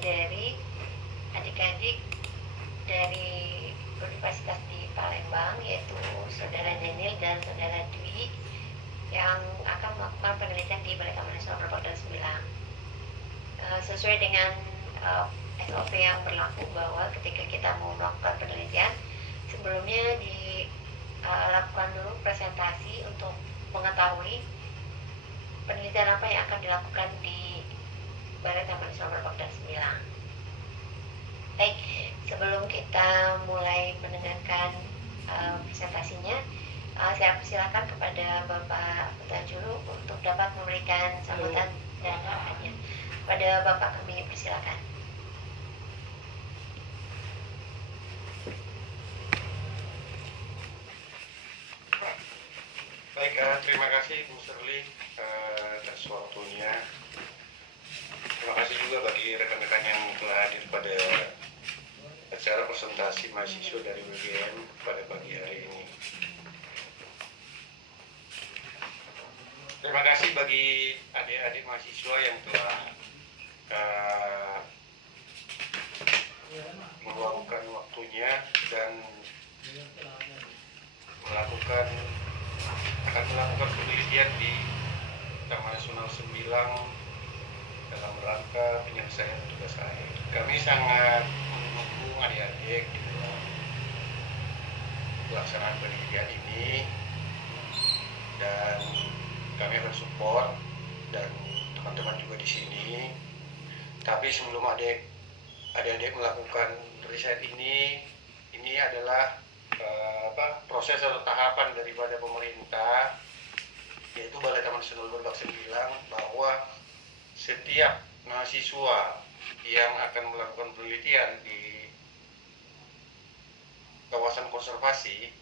dari adik-adik dari Universitas di Palembang, yaitu Saudara Daniel dan Saudara Dwi, yang akan melakukan penelitian di Balai Taman Nasional Berbak dan Sembilang. Sesuai dengan SOP yang berlaku bahwa ketika kita mau melakukan penelitian, sebelumnya dilakukan dulu presentasi untuk mengetahui penelitian apa yang akan dilakukan di Balai Taman Nasional Berbak dan Sembilang. Baik, sebelum kita mulai mendengarkan presentasinya, saya persilakan kepada Bapak Putajulu untuk dapat memberikan sambutan dan arahannya. Pada Bapak kami persilakan. Baik, terima kasih Bu Serli atas waktunya. Terima kasih juga bagi rekan-rekan yang telah hadir pada acara presentasi mahasiswa dari UGM pada pagi hari ini. Terima kasih bagi adik-adik mahasiswa yang telah meluangkan waktunya dan akan melakukan penelitian di Taman Nasional Sembilang dalam rangka penyelesaian tugas akhir. Kami sangat mendukung adik-adik di dalam pelaksanaan penelitian ini dan kami akan support dan teman-teman juga di sini. Tapi sebelum adik-adik melakukan riset ini adalah proses atau tahapan daripada pemerintah, yaitu Balai Taman Nasional Berbak Sembilang, bahwa setiap mahasiswa yang akan melakukan penelitian di kawasan konservasi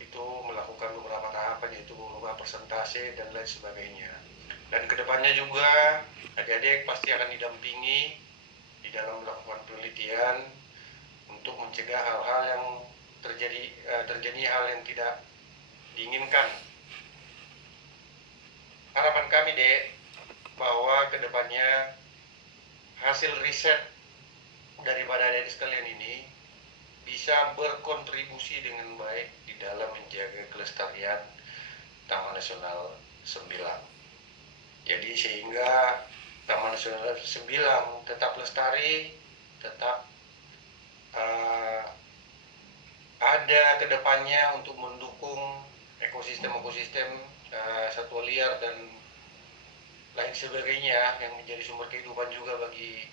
itu melakukan beberapa tahapan, yaitu berupa presentasi dan lain sebagainya. Dan kedepannya juga adik-adik pasti akan didampingi di dalam melakukan penelitian untuk mencegah hal-hal yang terjadi hal yang tidak diinginkan. Harapan kami, Dek, bahwa kedepannya hasil riset daripada adik sekalian ini bisa berkontribusi dengan baik di dalam menjaga kelestarian Taman Nasional Sembilang. Jadi sehingga Taman Nasional Sembilang tetap lestari, tetap ada kedepannya untuk mendukung ekosistem satwa liar dan lain sebagainya yang menjadi sumber kehidupan juga bagi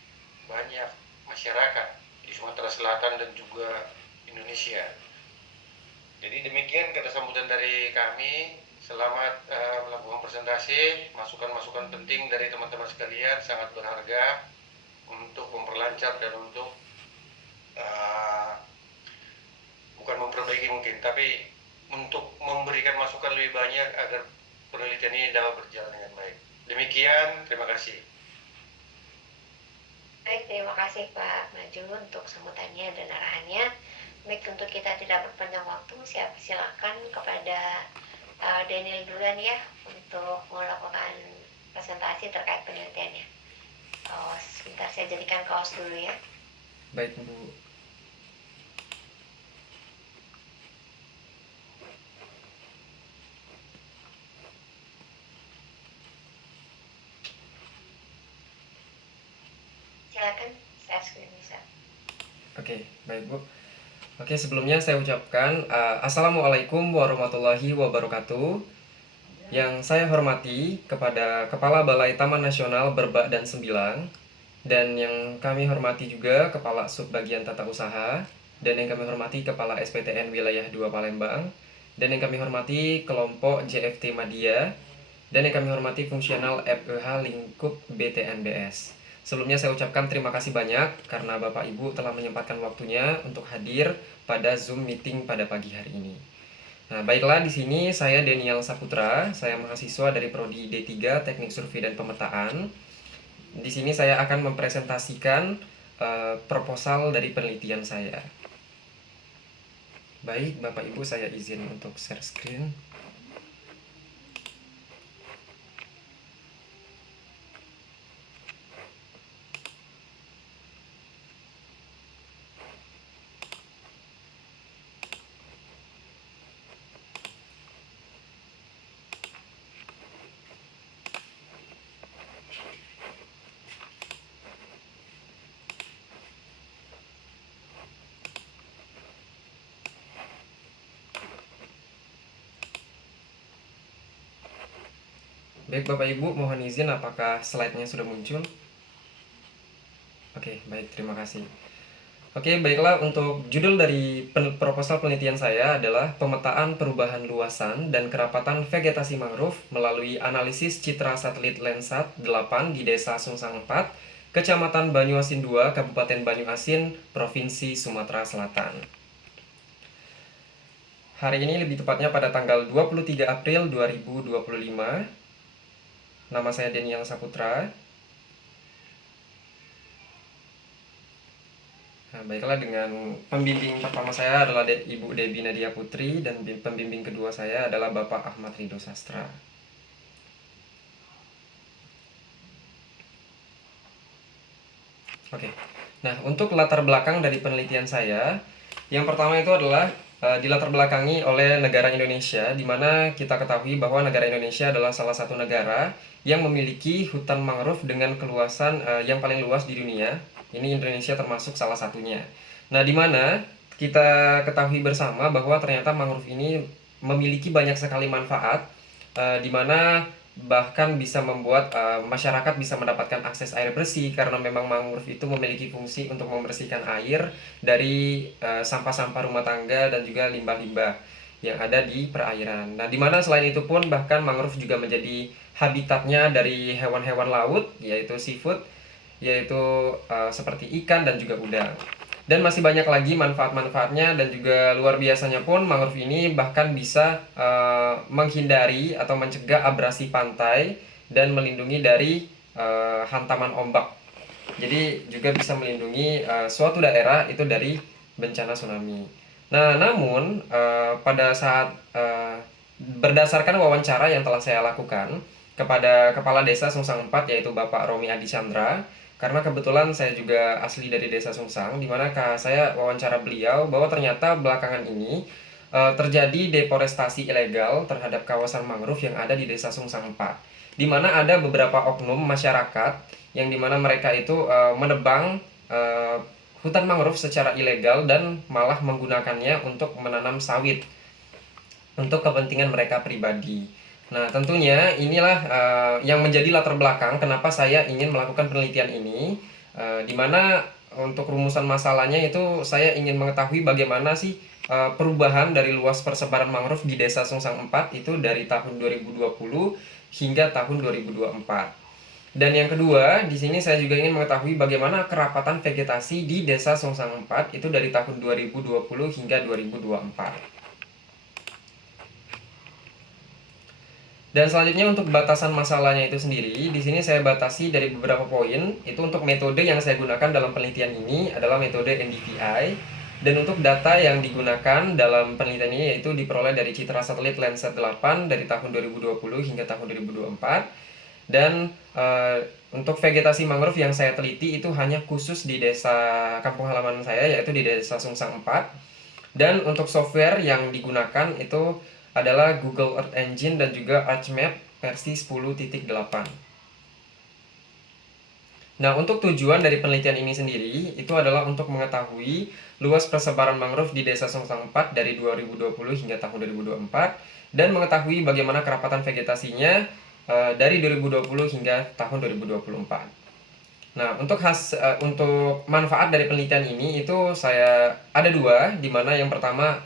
banyak masyarakat di Sumatera Selatan dan juga Indonesia. Jadi demikian kata sambutan dari kami. Selamat melakukan presentasi. Masukan-masukan penting dari teman-teman sekalian sangat berharga untuk memperlancar dan untuk bukan memperbaiki mungkin, tapi untuk memberikan masukan lebih banyak agar penelitian ini dapat berjalan dengan baik. Demikian, terima kasih. Baik, terima kasih Pak Maju untuk sambutannya dan arahannya. Baik, untuk kita tidak berpanjang waktu, saya persilakan kepada Daniel duluan ya untuk melakukan presentasi terkait penelitiannya. Sebentar saya jadikan kaos dulu ya. Baik, Bu. Silakan, saya screen bisa. Oke, baik Bu. Oke, sebelumnya saya ucapkan Assalamualaikum warahmatullahi wabarakatuh. Yang saya hormati kepada Kepala Balai Taman Nasional Berbak dan Sembilang, dan yang kami hormati juga Kepala Subbagian Tata Usaha, dan yang kami hormati Kepala SPTN Wilayah 2 Palembang, dan yang kami hormati kelompok JFT Madya, dan yang kami hormati fungsional FEH lingkup BTNBS. Sebelumnya saya ucapkan terima kasih banyak karena Bapak Ibu telah menyempatkan waktunya untuk hadir pada Zoom meeting pada pagi hari ini. Nah, baiklah, di sini saya Daniel Saputra, saya mahasiswa dari Prodi D3 Teknik Survei dan Pemetaan. Di sini saya akan mempresentasikan proposal dari penelitian saya. Baik, Bapak Ibu, saya izin untuk share screen. Baik Bapak Ibu, mohon izin apakah slide-nya sudah muncul? Oke, baik, terima kasih. Oke, baiklah, untuk judul dari proposal penelitian saya adalah pemetaan perubahan luasan dan kerapatan vegetasi mangrove melalui analisis citra satelit Landsat 8 di Desa Sungsang 4, Kecamatan Banyuasin 2, Kabupaten Banyuasin, Provinsi Sumatera Selatan. Hari ini lebih tepatnya pada tanggal 23 April 2025. Nama saya Daniel Saputra. Nah, baiklah, dengan pembimbing pertama saya adalah Ibu Debbie Nadia Putri dan pembimbing kedua saya adalah Bapak Ahmad Ridho Sastra. Oke. Nah, untuk latar belakang dari penelitian saya, yang pertama itu adalah dilatar belakangi oleh negara Indonesia, di mana kita ketahui bahwa negara Indonesia adalah salah satu negara yang memiliki hutan mangrove dengan keluasan yang paling luas di dunia. Ini Indonesia termasuk salah satunya. Nah, di mana kita ketahui bersama bahwa ternyata mangrove ini memiliki banyak sekali manfaat, di mana bahkan bisa membuat masyarakat bisa mendapatkan akses air bersih, karena memang mangrove itu memiliki fungsi untuk membersihkan air dari sampah-sampah rumah tangga dan juga limbah-limbah yang ada di perairan. Nah, dimana selain itu pun bahkan mangrove juga menjadi habitatnya dari hewan-hewan laut, yaitu seafood, yaitu seperti ikan dan juga udang. Dan masih banyak lagi manfaat-manfaatnya, dan juga luar biasanya pun mangrove ini bahkan bisa menghindari atau mencegah abrasi pantai dan melindungi dari hantaman ombak. Jadi juga bisa melindungi suatu daerah itu dari bencana tsunami. Nah, namun pada saat berdasarkan wawancara yang telah saya lakukan kepada Kepala Desa Sungsang 4, yaitu Bapak Romi Adi Chandra, karena kebetulan saya juga asli dari Desa Sungsang, di mana saya wawancara beliau bahwa ternyata belakangan ini terjadi deforestasi ilegal terhadap kawasan mangrove yang ada di Desa Sungsang 4, di mana ada beberapa oknum masyarakat yang dimana mereka itu menebang hutan mangrove secara ilegal dan malah menggunakannya untuk menanam sawit untuk kepentingan mereka pribadi. Nah, tentunya inilah yang menjadi latar belakang kenapa saya ingin melakukan penelitian ini, di mana untuk rumusan masalahnya itu saya ingin mengetahui bagaimana sih perubahan dari luas persebaran mangrove di Desa Sungsang 4 itu dari tahun 2020 hingga tahun 2024. Dan yang kedua, di sini saya juga ingin mengetahui bagaimana kerapatan vegetasi di Desa Sungsang 4 itu dari tahun 2020 hingga 2024. Dan selanjutnya untuk batasan masalahnya itu sendiri, di sini saya batasi dari beberapa poin. Itu untuk metode yang saya gunakan dalam penelitian ini adalah metode NDVI. Dan untuk data yang digunakan dalam penelitian ini yaitu diperoleh dari citra satelit Landsat 8 dari tahun 2020 hingga tahun 2024. Dan untuk vegetasi mangrove yang saya teliti itu hanya khusus di desa kampung halaman saya, yaitu di Desa Sungsang 4. Dan untuk software yang digunakan itu adalah Google Earth Engine dan juga ArcMap versi 10.8. Nah, untuk tujuan dari penelitian ini sendiri itu adalah untuk mengetahui luas persebaran mangrove di Desa Sungsang 4 dari 2020 hingga tahun 2024 dan mengetahui bagaimana kerapatan vegetasinya dari 2020 hingga tahun 2024. Nah, untuk manfaat dari penelitian ini itu saya ada dua, di mana yang pertama,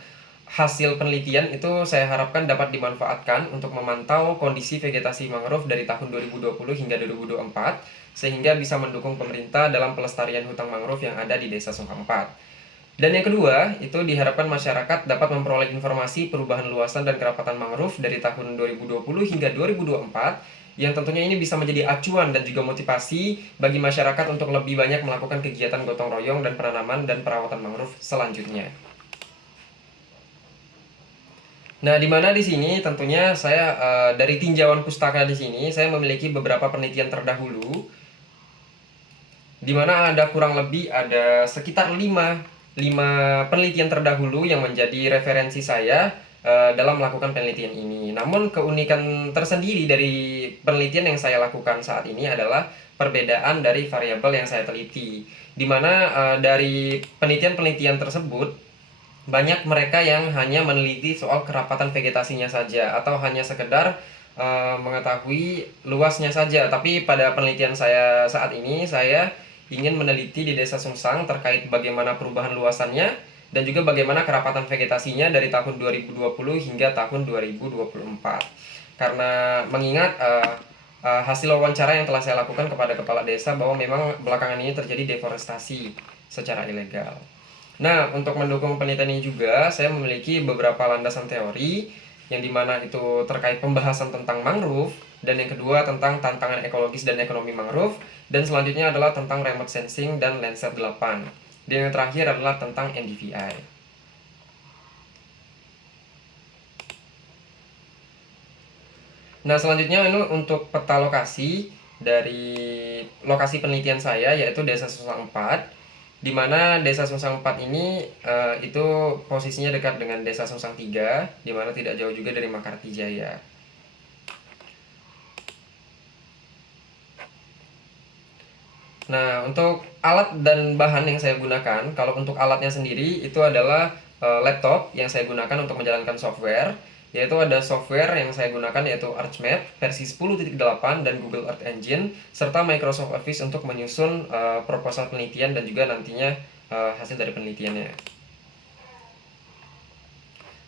hasil penelitian itu saya harapkan dapat dimanfaatkan untuk memantau kondisi vegetasi mangrove dari tahun 2020 hingga 2024 sehingga bisa mendukung pemerintah dalam pelestarian hutan mangrove yang ada di Desa Sungsang 4. Dan yang kedua, itu diharapkan masyarakat dapat memperoleh informasi perubahan luasan dan kerapatan mangrove dari tahun 2020 hingga 2024 yang tentunya ini bisa menjadi acuan dan juga motivasi bagi masyarakat untuk lebih banyak melakukan kegiatan gotong royong dan penanaman dan perawatan mangrove selanjutnya. Nah, di mana di sini tentunya saya dari tinjauan pustaka di sini saya memiliki beberapa penelitian terdahulu, di mana ada kurang lebih ada sekitar 5 penelitian terdahulu yang menjadi referensi saya dalam melakukan penelitian ini. Namun keunikan tersendiri dari penelitian yang saya lakukan saat ini adalah perbedaan dari variabel yang saya teliti, di mana dari penelitian-penelitian tersebut banyak mereka yang hanya meneliti soal kerapatan vegetasinya saja atau hanya sekedar mengetahui luasnya saja, tapi pada penelitian saya saat ini saya ingin meneliti di Desa Sungsang terkait bagaimana perubahan luasannya dan juga bagaimana kerapatan vegetasinya dari tahun 2020 hingga tahun 2024. Karena mengingat hasil wawancara yang telah saya lakukan kepada kepala desa bahwa memang belakangan ini terjadi deforestasi secara ilegal. Nah, untuk mendukung penelitian ini juga, saya memiliki beberapa landasan teori, yang dimana itu terkait pembahasan tentang mangrove, dan yang kedua tentang tantangan ekologis dan ekonomi mangrove, dan selanjutnya adalah tentang remote sensing dan Landsat 8. Dan yang terakhir adalah tentang NDVI. Nah, selanjutnya ini untuk peta lokasi dari lokasi penelitian saya, yaitu Desa Sungsang 4, di mana Desa Sungsang 4 ini itu posisinya dekat dengan Desa Sungsang 3, di mana tidak jauh juga dari Makarti Jaya. Nah, untuk alat dan bahan yang saya gunakan, kalau untuk alatnya sendiri itu adalah laptop yang saya gunakan untuk menjalankan software, yaitu ada software yang saya gunakan yaitu ArchMap versi 10.8 dan Google Earth Engine, serta Microsoft Office untuk menyusun proposal penelitian dan juga nantinya hasil dari penelitiannya.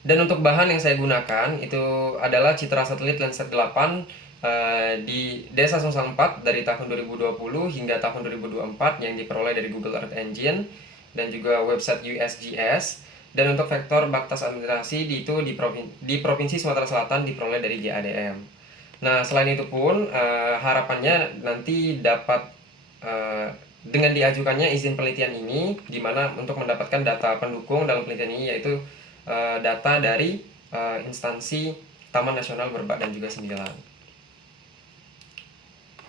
Dan untuk bahan yang saya gunakan itu adalah citra satelit Landsat 8 di Desa Sungsang 4 dari tahun 2020 hingga tahun 2024 yang diperoleh dari Google Earth Engine dan juga website USGS. Dan untuk vektor batas administrasi di Provinsi Sumatera Selatan diperoleh dari GADM. Nah, selain itu pun harapannya nanti dapat dengan diajukannya izin penelitian ini, di mana untuk mendapatkan data pendukung dalam penelitian ini yaitu data dari instansi Taman Nasional Berbak dan juga Sembilan.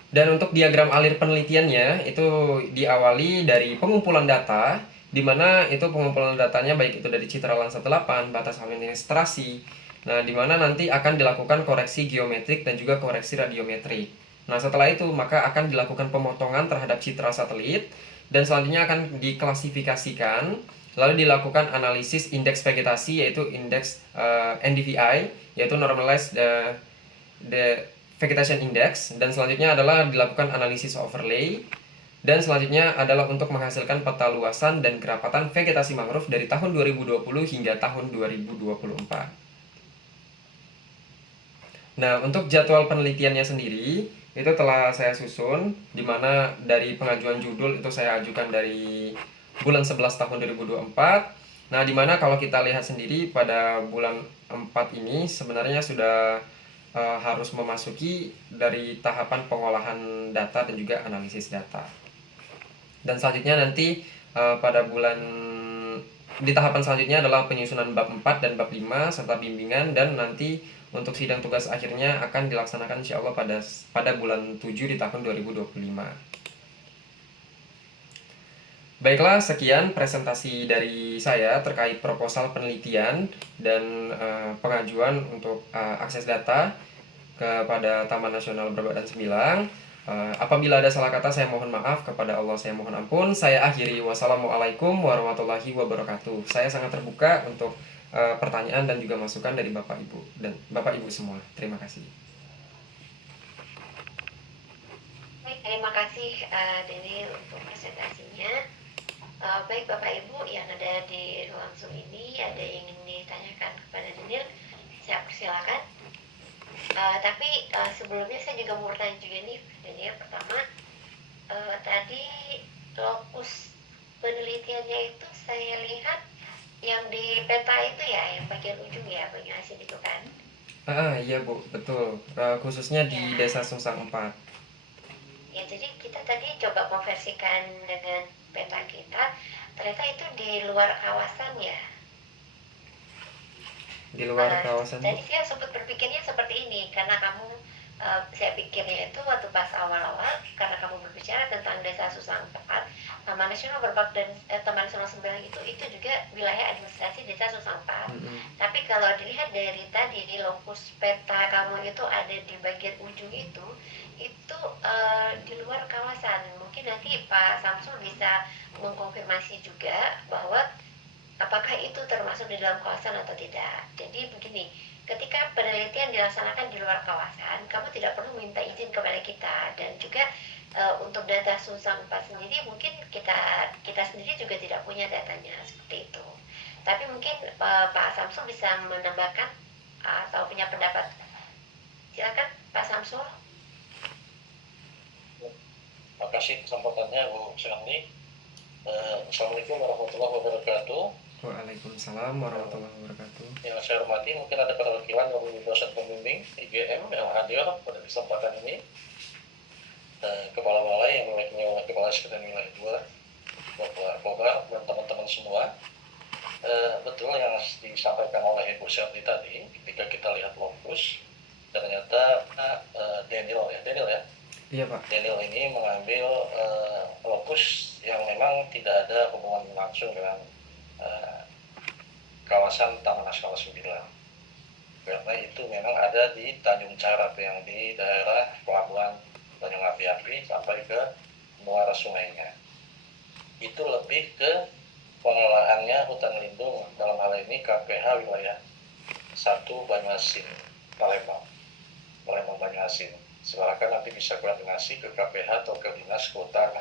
Dan untuk diagram alir penelitiannya itu diawali dari pengumpulan data, di mana itu pengumpulan datanya baik itu dari citra Landsat 8, batas administrasi. Nah, di mana nanti akan dilakukan koreksi geometrik dan juga koreksi radiometrik. Nah, setelah itu maka akan dilakukan pemotongan terhadap citra satelit dan selanjutnya akan diklasifikasikan, lalu dilakukan analisis indeks vegetasi yaitu indeks NDVI yaitu normalized the vegetation index, dan selanjutnya adalah dilakukan analisis overlay, dan selanjutnya adalah untuk menghasilkan peta luasan dan kerapatan vegetasi mangrove dari tahun 2020 hingga tahun 2024. Nah, untuk jadwal penelitiannya sendiri itu telah saya susun, di mana dari pengajuan judul itu saya ajukan dari bulan 11 tahun 2024. Nah, di mana kalau kita lihat sendiri pada bulan 4 ini sebenarnya sudah harus memasuki dari tahapan pengolahan data dan juga analisis data. Dan selanjutnya nanti pada bulan di tahapan selanjutnya adalah penyusunan bab 4 dan bab 5 serta bimbingan, dan nanti untuk sidang tugas akhirnya akan dilaksanakan insya Allah pada bulan 7 di tahun 2025. Baiklah, sekian presentasi dari saya terkait proposal penelitian dan pengajuan untuk akses data kepada Taman Nasional Berbak dan Sembilang. Apabila ada salah kata saya mohon maaf, kepada Allah saya mohon ampun. Saya akhiri, wassalamualaikum warahmatullahi wabarakatuh. Saya sangat terbuka untuk pertanyaan dan juga masukan dari Bapak Ibu dan Bapak Ibu semua. Terima kasih. Baik, terima kasih Daniel untuk presentasinya. Baik Bapak Ibu yang ada di ruang Zoom ini, ada yang ingin ditanyakan kepada Daniel, saya persilakan. Tapi sebelumnya saya juga mau bertanya juga nih, Daniel. Pertama, tadi lokus penelitiannya itu saya lihat yang di peta itu ya, yang bagian ujung ya, bagian asin itu kan? Iya Bu, betul. Khususnya di Desa Sungsang 4. Ya, jadi kita tadi coba konversikan dengan peta kita, ternyata itu di luar kawasan ya. Di luar kawasan. Tadi saya sempat berpikirnya seperti ini, karena kamu saya pikirnya itu waktu pas awal-awal, karena kamu berbicara tentang Desa Sungsang 4, Taman Nasional Berbak dan Taman Nasional Sembilan itu juga wilayah administrasi Desa Sungsang 4. Tapi kalau dilihat dari tadi di lokus peta kamu itu ada di bagian ujung itu di luar kawasan. Mungkin nanti Pak Samsul bisa mengkonfirmasi juga bahwa apakah itu termasuk di dalam kawasan atau tidak. Jadi begini, ketika penelitian dilaksanakan di luar kawasan, kamu tidak perlu minta izin kepada kita. Dan juga untuk data Sungsang 4 sendiri mungkin kita sendiri juga tidak punya datanya seperti itu. Tapi mungkin Pak Samsul bisa menambahkan atau punya pendapat. Silakan Pak Samsul. Terima kasih kesempatannya Bu Sandi. Assalamualaikum warahmatullahi wabarakatuh. Waalaikumsalam warahmatullahi wabarakatuh. Yang saya hormati, mungkin ada perwakilan dari dosen pembimbing IGM yang hadir pada kesempatan ini. Kepala Balai yang mewakili Kepala Sekretariat Wilayah 2, Bapak Kobar dan teman-teman semua. Betul yang disampaikan oleh Ibu Sherly tadi, ketika kita lihat lokus, ternyata Daniel ya. Iya Pak. Daniel ini mengambil lokus yang memang tidak ada hubungan langsung dengan kawasan Taman Nasional 9. Karena itu memang ada di Tanjung Carap yang di daerah pelabuhan Tanjung Api-Api sampai ke muara sungainya. Itu lebih ke pengelolaannya hutan lindung, dalam hal ini KPH wilayah 1 Banyuasin, Palembang Banyuasin. Silakan nanti bisa koordinasi ke KPH atau ke Dinas Kota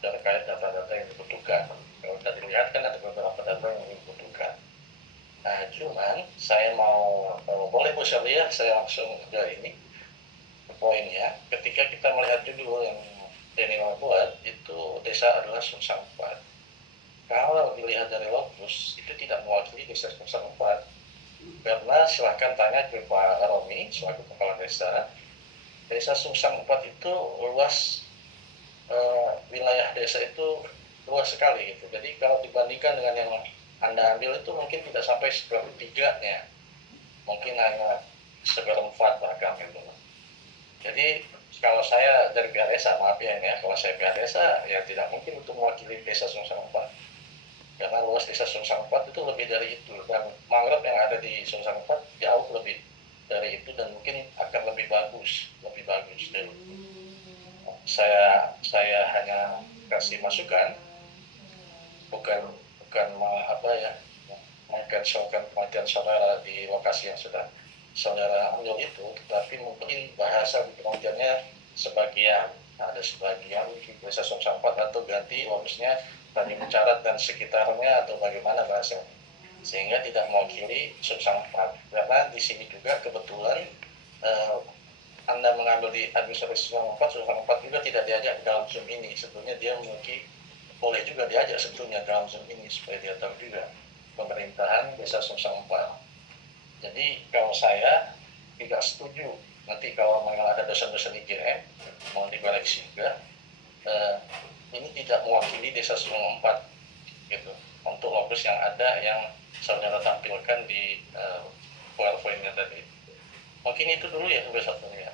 terkait data-data yang dibutuhkan. Kalau tadi dilihat kan ada beberapa data yang dibutuhkan. Nah, cuman saya boleh Bu Sherly ya, saya langsung ke ini poinnya. Ketika kita melihat dulu yang Daniel buat, itu desa adalah Sungsang 4. Kalau dilihat dari lokus, itu tidak mewakili desa Sungsang 4. Karena silahkan tanya ke Pak Romi, selaku kepala desa. Desa Sungsang 4 itu luas, wilayah desa itu luas sekali gitu. Jadi kalau dibandingkan dengan yang Anda ambil itu mungkin tidak sampai sepertiganya, mungkin hanya seperempat bahkan gitu. Jadi kalau saya dari pihak desa, maaf ya ini ya, kalau saya pihak desa ya tidak mungkin untuk mewakili desa Sungsang 4. Karena luas desa Sungsang 4 itu lebih dari itu, dan mangrove yang ada di Sungsang 4 jauh lebih dari itu dan mungkin akan lebih bagus dan saya hanya kasih masukan, bukan mengcancelkan kematian saudara di lokasi yang sudah saudara ambil itu, tetapi mungkin bahasa di penelitiannya ada sebagian di desa Sungsang 4 atau ganti lokusnya Tanjung Carap dan sekitarnya atau bagaimana bahasanya, sehingga tidak mewakili Sungsang 4. Karena di sini juga kebetulan Anda mengambil di administrasi Sungsang 4 juga tidak diajak dalam Zoom ini. Sebetulnya dia boleh juga diajak sebetulnya dalam Zoom ini supaya dia tahu juga pemerintahan desa Sungsang 4. Jadi kalau saya tidak setuju, nanti kalau memang ada dosen-dosen IGM mau dikoreksi juga, ini tidak mewakili desa Sungsang 4 gitu, untuk lokus yang ada yang saudara tampilkan di PowerPoint-nya tadi. Mungkin itu dulu ya sampai satunya.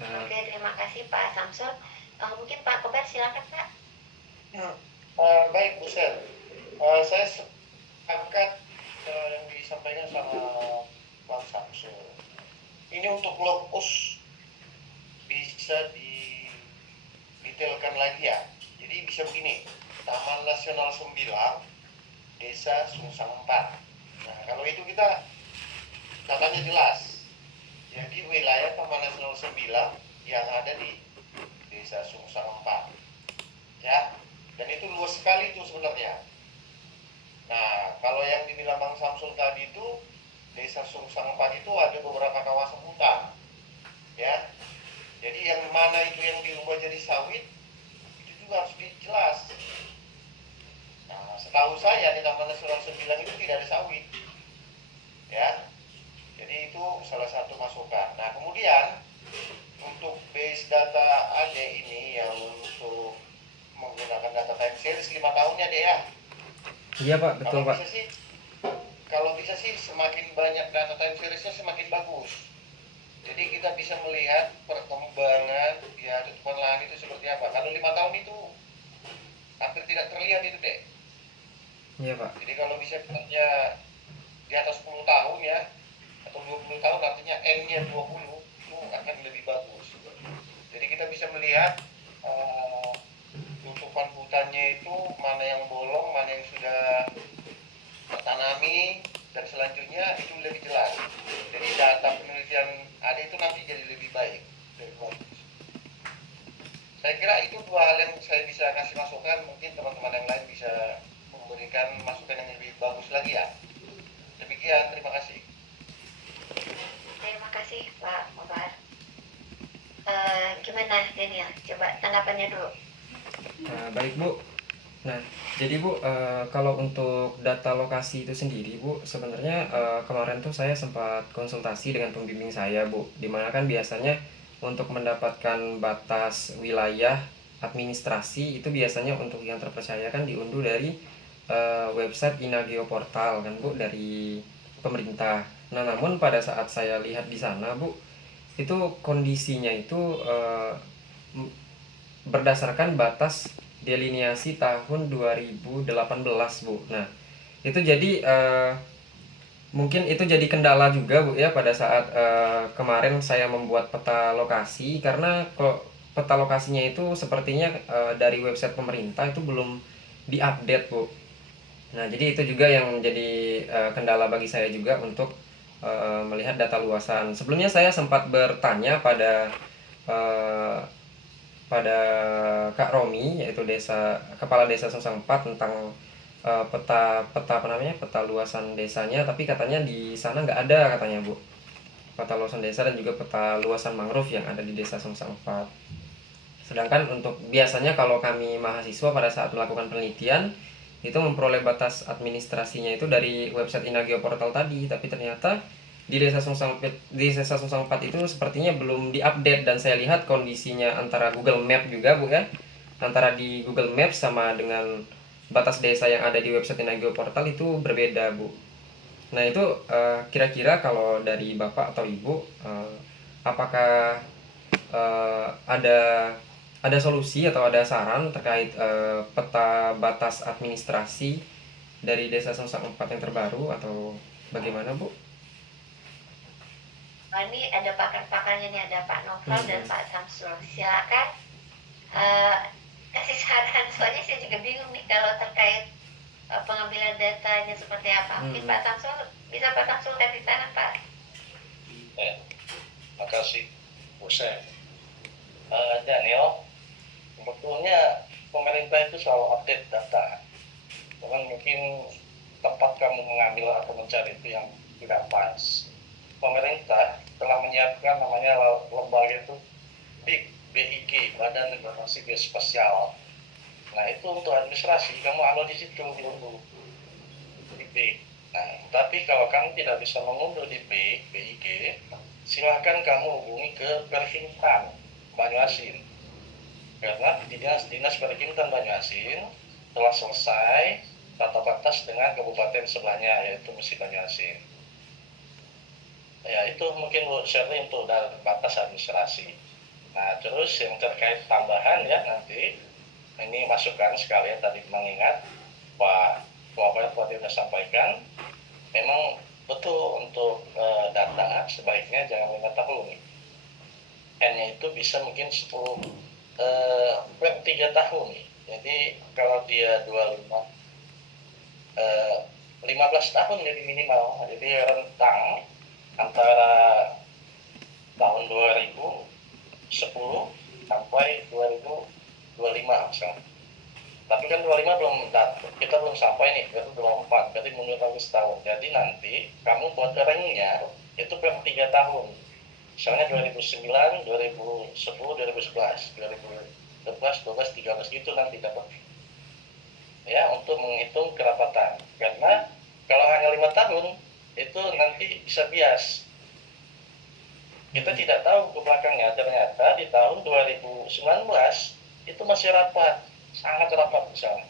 Oke, terima kasih Pak Samsul. Mungkin Pak Kobar silakan Pak. Baik Bu Sel, saya sepakat yang disampaikan sama Pak Samsul. Ini untuk lokus bisa didetailkan lagi ya. Jadi bisa begini, Taman Nasional 9, Desa Sungsang 4. Nah, kalau itu kita datanya jelas. Jadi wilayah Taman Nasional 9 yang ada di Desa Sungsang 4. Ya, dan itu luas sekali itu sebenarnya. Nah, kalau yang dibilang Bang Samsul tadi itu, Desa Sungsang 4 itu ada beberapa kawasan hutan. Ya, jadi yang mana itu yang diubah jadi sawit, itu juga harus jelas. Nah, setahu saya di Taman Nasional 9 itu tidak ada sawit. Ya, jadi itu salah satu masukan. Nah, kemudian untuk base data AD ini yang untuk menggunakan data time series 5 tahunnya deh ya. Iya Pak, betul Pak. Kalau bisa sih semakin banyak data time seriesnya semakin bagus. Jadi kita bisa melihat perkembangan ya tutupan lahan itu seperti apa. Kalau 5 tahun itu hampir tidak terlihat itu deh. Iya Pak. Jadi kalau bisa punya di atas 10 tahun ya, atau 20 tahun artinya N-nya 20, itu akan lebih bagus. Jadi kita bisa melihat tutupan hutan hutannya itu mana yang bolong, mana yang sudah tertanami, dan selanjutnya itu lebih jelas. Jadi data penelitian ada itu nanti jadi lebih baik. Saya kira itu dua hal yang saya bisa kasih masukan, mungkin teman-teman yang lain bisa memberikan masukan yang lebih bagus lagi ya. Demikian, terima kasih. Terima kasih Pak Mobar. Gimana Daniel? Coba tanggapannya dulu. Baik Bu. Nah, jadi Bu, kalau untuk data lokasi itu sendiri Bu, sebenarnya kemarin tuh saya sempat konsultasi dengan pembimbing saya Bu, dimana kan biasanya untuk mendapatkan batas wilayah administrasi itu biasanya untuk yang terpercaya kan diunduh dari website Inageo Portal kan Bu, dari pemerintah. Nah, namun pada saat saya lihat di sana Bu, itu kondisinya itu berdasarkan batas delineasi tahun 2018 Bu. Nah, itu jadi mungkin itu jadi kendala juga Bu ya pada saat kemarin saya membuat peta lokasi, karena kalau peta lokasinya itu sepertinya dari website pemerintah itu belum diupdate Bu. Nah, jadi itu juga yang jadi kendala bagi saya juga untuk melihat data luasan. Sebelumnya saya sempat bertanya pada Kak Romi, yaitu kepala desa Sungsang 4, tentang peta luasan desanya, tapi katanya di sana nggak ada katanya Bu, peta luasan desa dan juga peta luasan mangrove yang ada di desa Sungsang 4. Sedangkan untuk biasanya kalau kami mahasiswa pada saat melakukan penelitian itu memperoleh batas administrasinya itu dari website Inageo Portal tadi, tapi ternyata di desa Sungsang 4 itu sepertinya belum diupdate, dan saya lihat kondisinya antara Google Map juga Bu ya, antara di Google Maps sama dengan batas desa yang ada di website Inageo Portal itu berbeda Bu. Nah itu kira-kira kalau dari Bapak atau Ibu, apakah ada solusi atau ada saran terkait peta batas administrasi dari desa Sungsang 4 yang terbaru atau bagaimana Bu? Ini ada pakar-pakarnya nih, ada Pak Novel dan Pak Samsul. Silakan kasih saran, soalnya saya juga bingung nih kalau terkait pengambilan datanya seperti apa. Mungkin Pak Samsul, bisa Pak Samsul kasih saran Pak? Makasih Bu Chef. Daniel, sebetulnya pemerintah itu selalu update data. Cuman mungkin tempat kamu mengambil atau mencari itu yang tidak pas. Pemerintah telah menyiapkan namanya lembaga itu BIG, Badan Informasi Geospasial. Nah itu untuk administrasi kamu ambil di situ diunduh di BIG. Nah tapi kalau kamu tidak bisa mengunduh di BIG, silahkan kamu hubungi ke Perhintan Banyuasin. Karena dinas Perhintan Banyuasin telah selesai tata batas dengan kabupaten sebelahnya, yaitu Musi Banyuasin. Ya itu mungkin Bu Shirley untuk batas administrasi. Nah terus yang terkait tambahan ya, nanti ini masukan sekalian tadi mengingat Pak Wapret sudah sampaikan, memang betul untuk data sebaiknya jangan 5 tahun. N-nya itu bisa mungkin 10 per 3 tahun. Jadi kalau dia 25 15 tahun jadi minimal. Jadi rentang antara tahun 2010 sampai 2025 misalnya. Tapi kan 25 kita belum sampai nih, berarti 24, berarti mundur lagi setahun. Jadi nanti kamu buat ranknya itu per 3 tahun. Misalnya 2009, 2010, 2011, 2012, 12, 13 gitu nanti dapat. Ya, untuk menghitung kerapatan. Karena kalau hanya 5 tahun itu nanti bisa bias. Kita tidak tahu ke belakangnya, ternyata di tahun 2019 itu masih rapat, sangat rapat misalnya.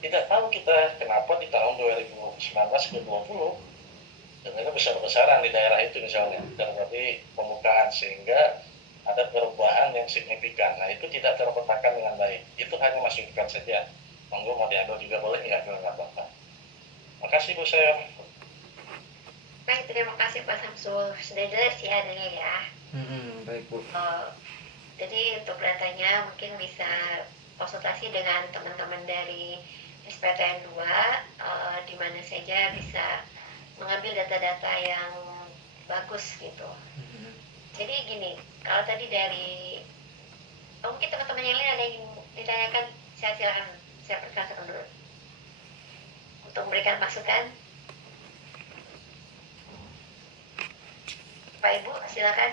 Tidak tahu kita kenapa di tahun 2019 ke 20 ternyata besar-besaran di daerah itu misalnya, terjadi pembukaan sehingga ada perubahan yang signifikan. Nah itu tidak terpetakan dengan baik. Itu hanya masukan saja. Monggo mau diambil juga boleh, nggak apa-apa. Makasih Bu Chef. Baik, terima kasih Pak Samsul. Sudah jelas ya adanya ya. Baik Bu. Jadi untuk datanya mungkin bisa konsultasi dengan teman-teman dari SPTN 2 di mana saja bisa mengambil data-data yang bagus gitu. Jadi gini, kalau tadi dari mungkin teman-teman yang lain ada yang ditanyakan, saya silakan, saya perkenalkan dulu untuk memberikan masukan. Pak Ibu silakan.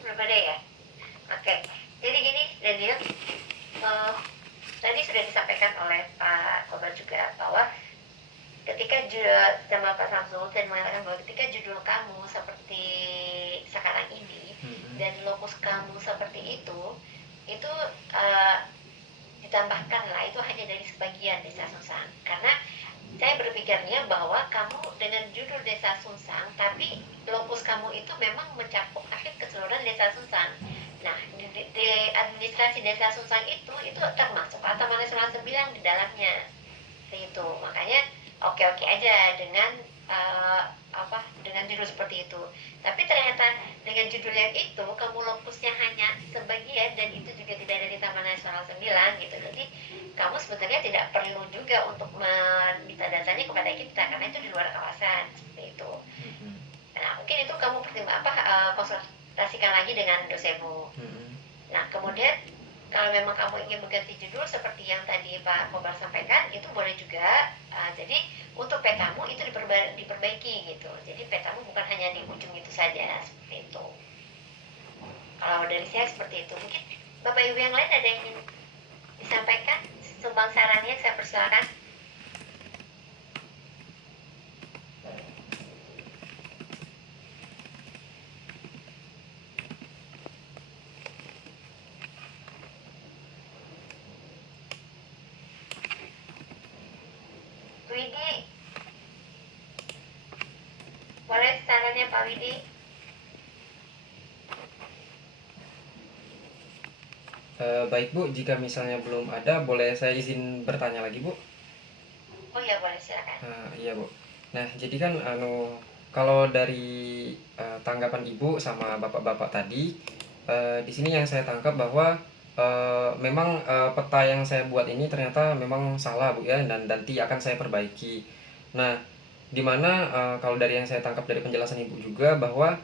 Belum ada ya? Oke, jadi gini Daniel, tadi sudah disampaikan oleh Pak Kobar juga bahwa ketika sama Pak Samsul dan mengatakan bahwa ketika judul kamu seperti sekarang ini dan lokus kamu seperti itu ditambahkan lah, itu hanya dari sebagian Desa Sunsang, karena saya berpikirnya bahwa kamu dengan judul Desa Sunsang tapi lokus kamu itu memang mencakup akhir keseluruhan Desa Sunsang. Nah, di administrasi Desa Sunsang itu termasuk Taman Nasional 9 di dalamnya. Itu makanya oke-oke aja dengan dengan judul seperti itu. Tapi ternyata dengan judul yang itu kamu lokusnya hanya sebagian dan itu juga tidak ada di Taman Nasional 9 gitu. Jadi kamu sebetulnya tidak perlu juga untuk meminta datanya kepada kita karena itu di luar kawasan seperti itu. Nah, mungkin itu kamu konsultasikan lagi dengan dosenmu. Nah, kemudian kalau memang kamu ingin mengganti judul seperti yang tadi Pak Kobar sampaikan, itu boleh juga. Jadi untuk petamu itu diperbaiki gitu. Jadi petamu bukan hanya di ujung itu saja, seperti itu. Kalau dari saya seperti itu. Mungkin Bapak Ibu yang lain ada yang ingin disampaikan? Sumbang sarannya saya persilakan. Widi, boleh sarannya Pak Widi? Baik Bu, jika misalnya belum ada, boleh saya izin bertanya lagi Bu? Oh ya, boleh silakan. Iya Bu. Nah, jadi kan kalau dari tanggapan Ibu sama bapak-bapak tadi, di sini yang saya tangkap bahwa memang peta yang saya buat ini ternyata memang salah Bu ya, dan nanti akan saya perbaiki. Nah, dimana kalau dari yang saya tangkap dari penjelasan Ibu juga bahwa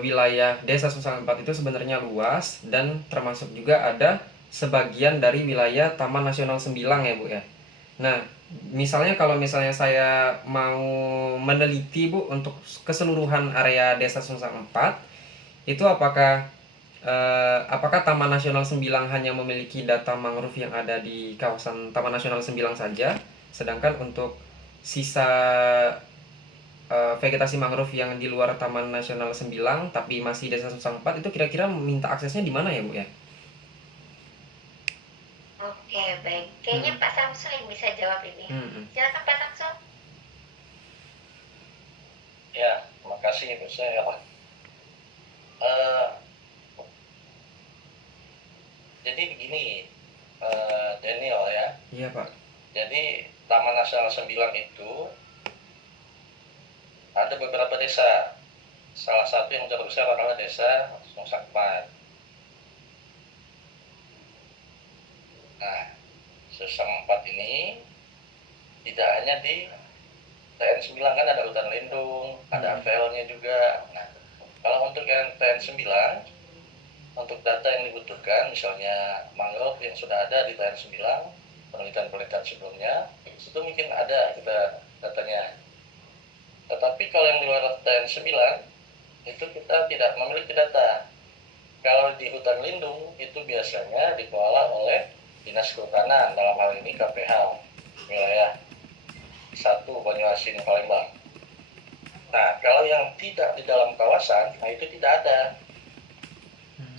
wilayah Desa Sunsang 4 itu sebenarnya luas dan termasuk juga ada sebagian dari wilayah Taman Nasional Sembilang ya Bu ya. Nah, misalnya kalau misalnya saya mau meneliti Bu untuk keseluruhan area Desa Sunsang 4, itu apakah Taman Nasional Sembilang hanya memiliki data mangrove yang ada di kawasan Taman Nasional Sembilang saja, sedangkan untuk sisa vegetasi mangrove yang di luar Taman Nasional Sembilang tapi masih Desa Sunsang 4 itu kira-kira minta aksesnya di mana ya Bu ya? Oke, baik. Kayaknya Pak Samsul yang bisa jawab ini. Silakan Pak Samsul. Ya, terima kasih Bu Sel. Jadi begini, Daniel ya. Iya Pak. Jadi Taman Nasional Sembilang itu ada beberapa desa. Salah satu yang terbesar adalah Desa Sunsang 4. Nah, Sunsang 4 ini tidak hanya di TN 9 kan ada hutan lindung, ada avelnya juga. Nah, kalau untuk yang TN 9, untuk data yang dibutuhkan, misalnya mangrove yang sudah ada di TN 9, penelitian-penelitian sebelumnya, itu mungkin ada kita datanya. Tetapi kalau yang di luar TN 9, itu kita tidak memiliki data. Kalau di hutan lindung, itu biasanya dikelola oleh Dinas Kehutanan, dalam hal ini KPH, wilayah 1 Banyuasin Palembang. Nah, kalau yang tidak di dalam kawasan, nah itu tidak ada.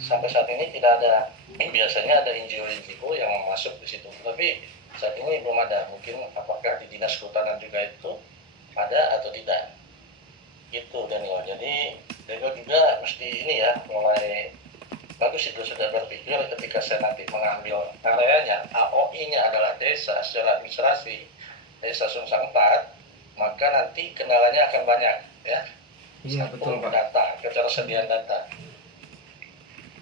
Sampai saat ini tidak ada. Biasanya ada NGO yang masuk di situ, tapi saat ini belum ada. Mungkin apakah di Dinas Kehutanan juga itu ada atau tidak. Itu Daniel. Jadi Daniel juga mesti ini ya, mulai bagus itu sudah berpikir ketika saya nanti mengambil areanya, AOI-nya adalah desa secara administrasi Desa Sunsang 4, maka nanti kendalanya akan banyak ya. Iya, betul, Satu, Pak. data, ketersediaan data.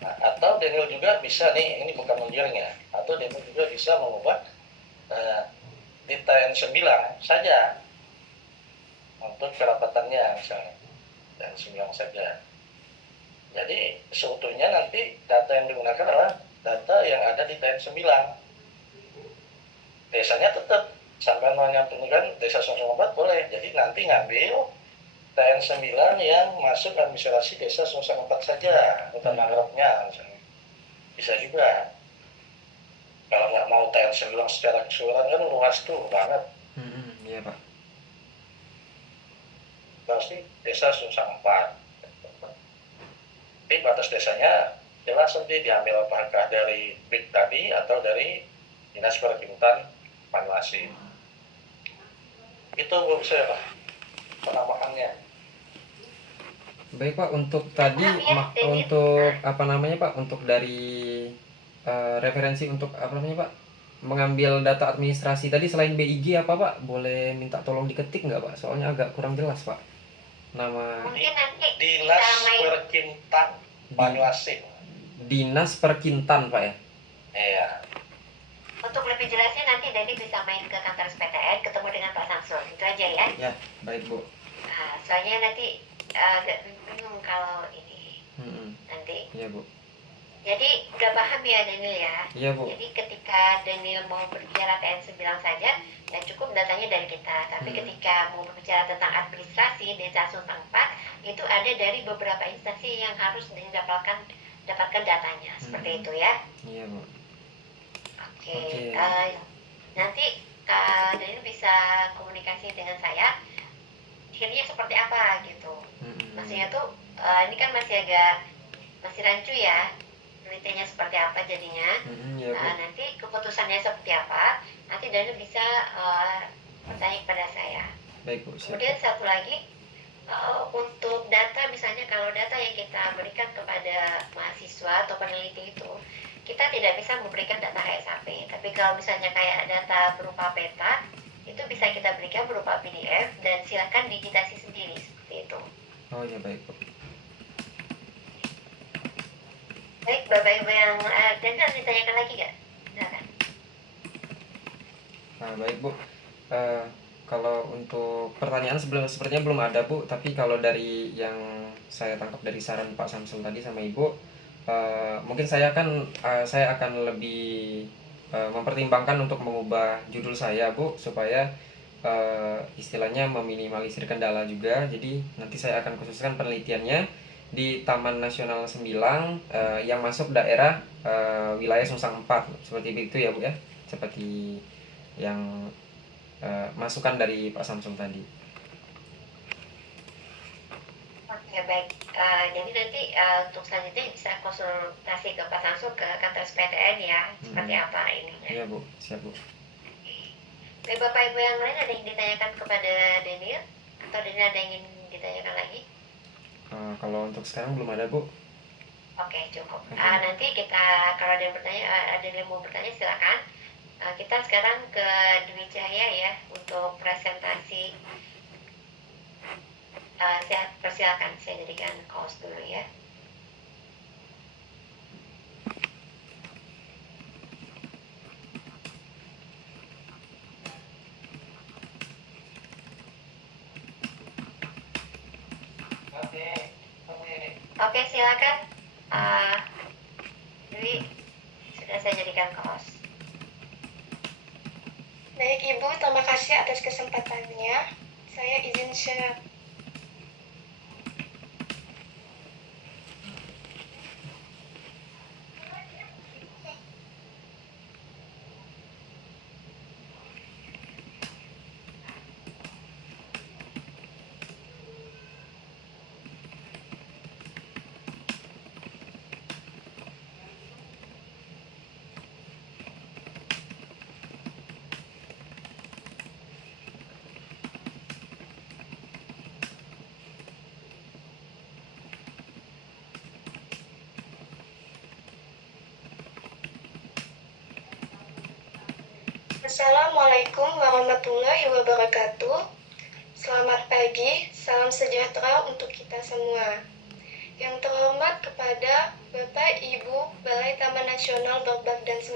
Nah, atau Daniel juga bisa nih, ini bukan menggiring ya, atau Daniel juga bisa mengubah di TN9 saja untuk kerapatannya misalnya, TN9 saja. Jadi sebetulnya nanti data yang digunakan adalah data yang ada di TN9. Desanya tetap sampai menyampaikan desa 04 boleh. Jadi nanti ngambil TN9 yang masuk administrasi desa 04 saja, bukan mangrove-nya misalnya. Bisa juga. Kalau nggak mau TN9 secara keseluruhan kan luas tuh banget. Iya, Pak. Pasti desa 04. Tapi batas desanya jelas nanti diambil apakah dari BIK tadi atau dari Dinas Perkebunan Banyuasin. Itu menurut saya Pak, penambahannya. Baik, Pak, untuk tadi untuk apa namanya, Pak, untuk dari referensi untuk apa namanya, Pak, mengambil data administrasi tadi selain BIG apa, Pak? Boleh minta tolong diketik nggak, Pak? Soalnya agak kurang jelas, Pak. Nama Mungkin nanti Dinas bisa main Perkebunan Banyuasin. Dinas Perkintan, Pak ya? Iya. untuk lebih jelasnya nanti Dani bisa main ke kantor SPTN ketemu dengan Pak Samsul. Itu aja ya. Ya, baik, Bu. Nah, soalnya nanti agak bingung kalau ini nanti. Iya, Bu. Jadi udah paham ya Daniel ya? Iya, Bu. Jadi ketika Daniel mau berbicara TN9 saja, ya cukup datanya dari kita. Tapi ketika mau berbicara tentang administrasi Desa Sumbang 4, itu ada dari beberapa instansi yang harus didapatkan datanya. Seperti itu ya. Iya, Bu. Oke. Oke. Nanti Daniel bisa komunikasi dengan saya. Akhirnya seperti apa gitu. Maksudnya tuh ini kan masih rancu ya. Penelitiannya seperti apa jadinya. Ya, Bu. Nanti keputusannya seperti apa, nanti Daniel bisa bertanya kepada saya. Baik, Bu. Siap. Kemudian satu lagi, untuk data, misalnya kalau data yang kita berikan kepada mahasiswa atau peneliti itu, kita tidak bisa memberikan data HSAP. Tapi kalau misalnya kayak data berupa peta, itu bisa kita berikan berupa PDF dan silakan digitasi sendiri seperti itu. Oh ya, baik, Bu. Baik, Bapak Ibu yang Daniel ditanyakan lagi nggak? Silakan. Baik, Bu. Kalau untuk pertanyaan sepertinya belum ada, Bu. Tapi kalau dari yang saya tangkap dari saran Pak Samsul tadi sama Ibu, mungkin saya akan lebih mempertimbangkan untuk mengubah judul saya, Bu, supaya istilahnya meminimalisir kendala juga. Jadi nanti saya akan khususkan penelitiannya di Taman Nasional Sembilang yang masuk daerah wilayah Sungsang 4 seperti itu ya, Bu ya, seperti yang masukan dari Pak Samsul tadi. Oke, baik. Jadi nanti untuk selanjutnya bisa konsultasi ke Pak Samsul ke kantor SPTN ya, seperti apa ininya. Iya, Bu, siap, Bu. Baik, Bapak Ibu yang lain ada yang ditanyakan kepada Daniel atau Daniel ada yang ingin ditanyakan lagi? Kalau untuk sekarang belum ada, Bu. Oke, cukup. Nanti kita kalau ada yang mau bertanya silakan. Kita sekarang ke Dwi Cahaya ya untuk presentasi. Saya persilakan, saya jadikan host dulu ya. Oke, silakan. Dwi, sudah saya jadikan host. Baik Ibu, terima kasih atas kesempatannya. Saya izin share. Assalamualaikum warahmatullahi wabarakatuh. Selamat pagi, salam sejahtera untuk kita semua. Yang terhormat kepada Bapak Ibu Balai Taman Nasional Berbagdan 9,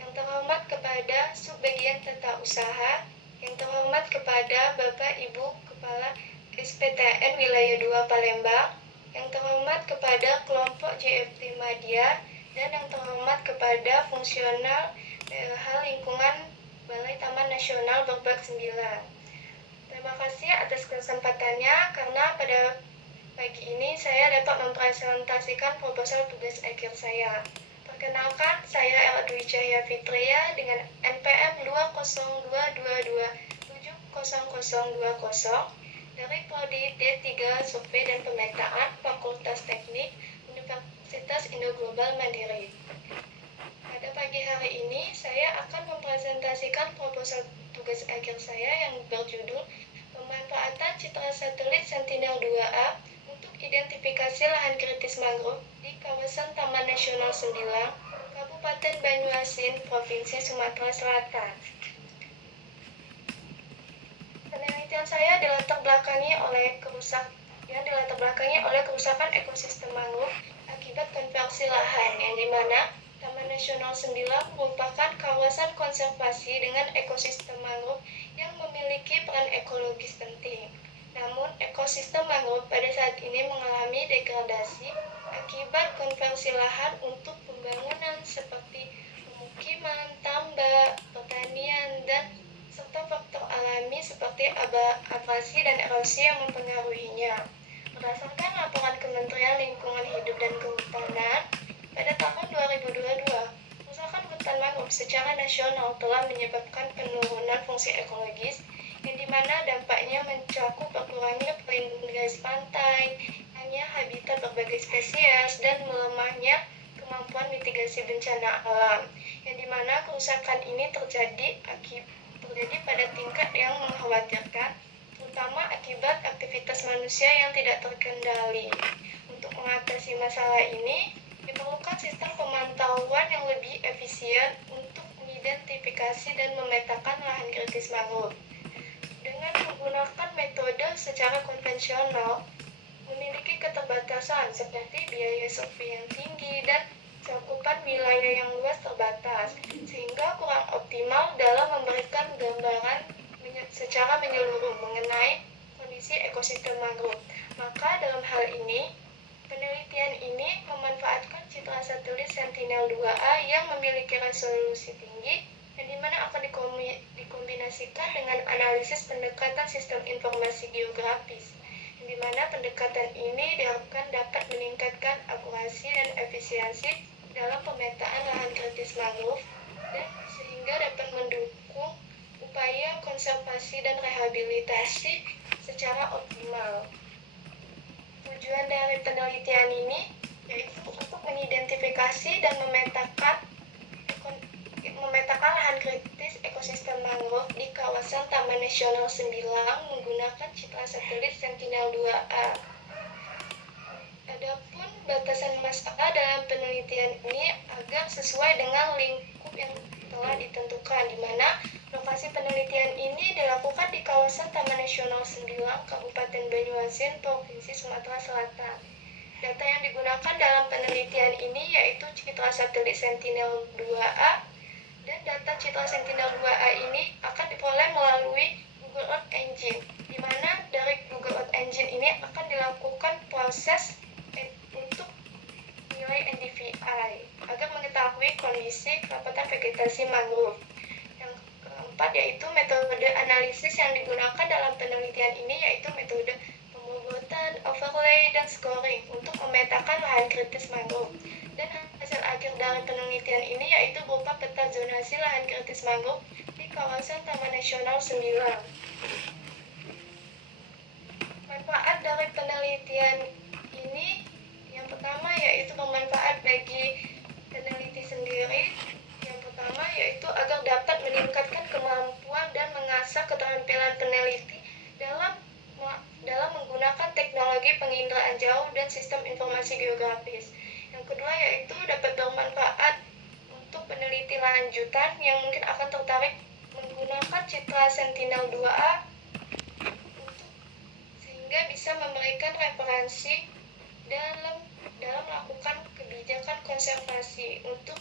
yang terhormat kepada Subbagian Tata Usaha, yang terhormat kepada Bapak Ibu Kepala SPTN Wilayah 2 Palembang, yang terhormat kepada kelompok JFT Madya, dan yang terhormat kepada fungsional PLH Lingkungan Balai Taman Nasional Berbag 9. Terima kasih atas kesempatannya karena pada pagi ini saya dapat mempresentasikan proposal tugas akhir saya. Perkenalkan, saya Ella Dwi Cahya Fitria dengan NPM 202270020 dari Prodi D3 Survei dan Pemetaan Fakultas Teknik Universitas Indo Global Mandiri. Pada pagi hari ini, saya akan mempresentasikan proposal tugas akhir saya yang berjudul Pemanfaatan Citra Satelit Sentinel-2A untuk identifikasi lahan kritis mangrove di kawasan Taman Nasional Sembilang, Kabupaten Banyuasin, Provinsi Sumatera Selatan. Penelitian saya dilatar belakangi oleh kerusakan ekosistem mangrove akibat konversi lahan, yang dimana Taman Nasional Sembilang merupakan kawasan konservasi dengan ekosistem mangrove yang memiliki peran ekologis penting. Namun, ekosistem mangrove pada saat ini mengalami degradasi akibat konversi lahan untuk pembangunan seperti pemukiman, tambak, pertanian, dan serta faktor alami seperti abrasi dan erosi yang mempengaruhinya. Berdasarkan laporan Kementerian Lingkungan Hidup dan Kehutanan, pada tahun 2022, kerusakan hutan mangrove secara nasional telah menyebabkan penurunan fungsi ekologis, yang dimana dampaknya mencakup berkurangnya perlindungan garis pantai, hanya habitat berbagai spesies, dan melemahnya kemampuan mitigasi bencana alam, yang dimana kerusakan ini terjadi pada tingkat yang mengkhawatirkan, terutama akibat aktivitas manusia yang tidak terkendali. Untuk mengatasi masalah ini, diperlukan sistem pemantauan yang lebih efisien untuk mengidentifikasi dan memetakan lahan kritis mangrove. Dengan menggunakan metode secara konvensional, memiliki keterbatasan seperti biaya survei yang tinggi dan cakupan wilayah yang luas terbatas, sehingga kurang optimal dalam memberikan gambaran secara menyeluruh mengenai kondisi ekosistem mangrove. Maka dalam hal ini, penelitian ini memanfaatkan citra satelit Sentinel-2A yang memiliki resolusi tinggi, yang dimana akan dikombinasikan dengan analisis pendekatan sistem informasi geografis, yang dimana pendekatan ini diharapkan dapat meningkatkan akurasi dan efisiensi dalam pemetaan lahan kritis mangrove, dan sehingga dapat mendukung upaya konservasi dan rehabilitasi secara optimal. Tujuan dari penelitian ini yaitu untuk mengidentifikasi dan memetakan lahan kritis ekosistem mangrove di kawasan Taman Nasional Sembilang menggunakan citra satelit Sentinel-2A. Adapun batasan masalah dalam penelitian ini agar sesuai dengan lingkup yang telah ditentukan, di mana lokasi penelitian ini dilakukan di kawasan Taman Nasional Sembilang, Kabupaten Banyuasin, Provinsi Sumatera Selatan. Data yang digunakan dalam penelitian ini yaitu citra satelit Sentinel-2A, dan data citra Sentinel-2A ini akan diperoleh melalui Google Earth Engine, di mana dari Google Earth Engine ini akan dilakukan proses untuk nilai NDVI agar mengetahui kondisi kerapatan vegetasi mangrove. Yang keempat yaitu metode analisis yang digunakan dalam penelitian ini yaitu metode pemogotan, overlay, dan scoring untuk memetakan lahan kritis mangrove. Dan hasil akhir dari penelitian ini yaitu berupa peta zonasi lahan kritis mangrove di kawasan Taman Nasional Sembilang. Manfaat dari penelitian ini yang pertama yaitu bermanfaat bagi peneliti sendiri. Yang pertama yaitu agar dapat meningkatkan kemampuan dan mengasah keterampilan peneliti dalam menggunakan teknologi penginderaan jauh dan sistem informasi geografis. Yang kedua yaitu dapat bermanfaat untuk peneliti lanjutan yang mungkin akan tertarik menggunakan citra Sentinel-2A sehingga bisa memberikan referensi dalam melakukan kebijakan konservasi untuk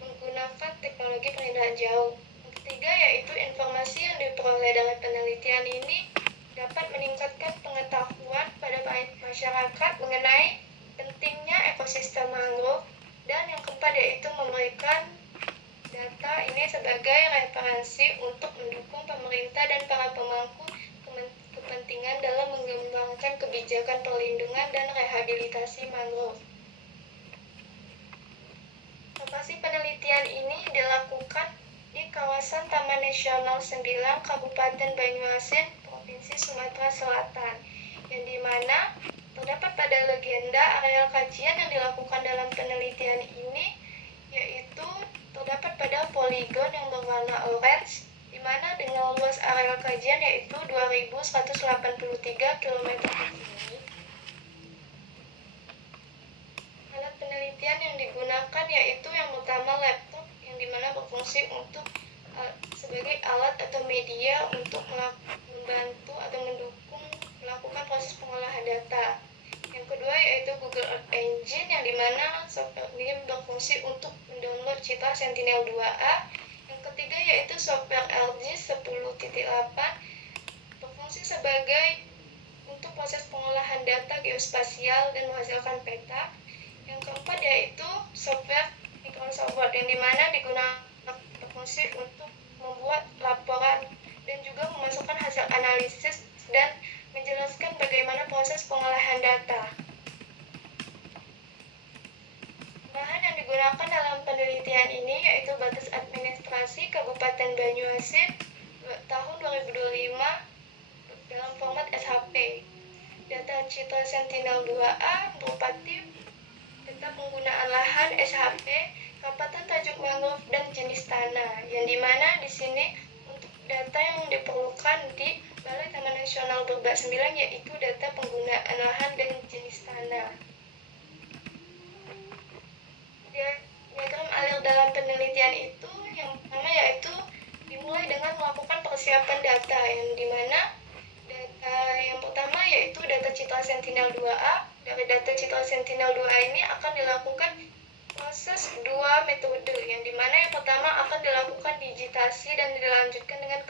menggunakan teknologi penindakan jauh. Yang ketiga yaitu informasi yang diperoleh dari penelitian ini dapat meningkatkan pengetahuan pada masyarakat mengenai pentingnya ekosistem mangrove, dan yang keempat yaitu memberikan data ini sebagai referensi untuk mendukung pemerintah dan para pemangku kepentingan dalam mengembangkan kebijakan perlindungan dan rehabilitasi mangrove. Lokasi penelitian ini dilakukan di kawasan Taman Nasional Sembilang, Kabupaten Banyuasin, Provinsi Sumatera Selatan, yang dimana terdapat pada legenda areal kajian yang dilakukan dalam penelitian ini, yaitu terdapat pada poligon yang berwarna orange, di mana dengan luas areal kajian yaitu 2.183 km persegi. Alat penelitian yang digunakan yaitu yang pertama laptop, yang dimana berfungsi untuk sebagai alat atau media untuk membantu atau mendukung melakukan proses pengolahan data. Yang kedua yaitu Google Earth Engine, yang dimana software ini berfungsi untuk mendownload citra Sentinel-2A. Yang ketiga yaitu software ArcGIS 10.8, berfungsi sebagai untuk proses pengolahan data geospasial dan menghasilkan peta. Yang keempat yaitu software Microsoft Word, yang dimana digunakan berfungsi untuk membuat laporan dan juga memasukkan hasil analisis dan menjelaskan bagaimana proses pengolahan data. Bahan yang digunakan dalam penelitian ini yaitu batas administrasi Kabupaten Banyuasin tahun 2025 dalam format SHP. Data citra Sentinel-2A berupa peta penggunaan lahan SHP, Kabupaten Tajuk Mangrove, dan jenis tanah, yang dimana di sini untuk data yang diperlukan di Balai Taman Nasional Berbak 9 yaitu data penggunaan lahan dan jenis tanah. Diagram alir dalam penelitian itu yang pertama yaitu dimulai dengan melakukan persiapan data, yang dimana data yang pertama yaitu data citra Sentinel-2A. Dari data citra Sentinel-2A ini akan dilakukan proses dua metode, yang dimana yang pertama akan dilakukan digitasi dan dilanjutkan dengan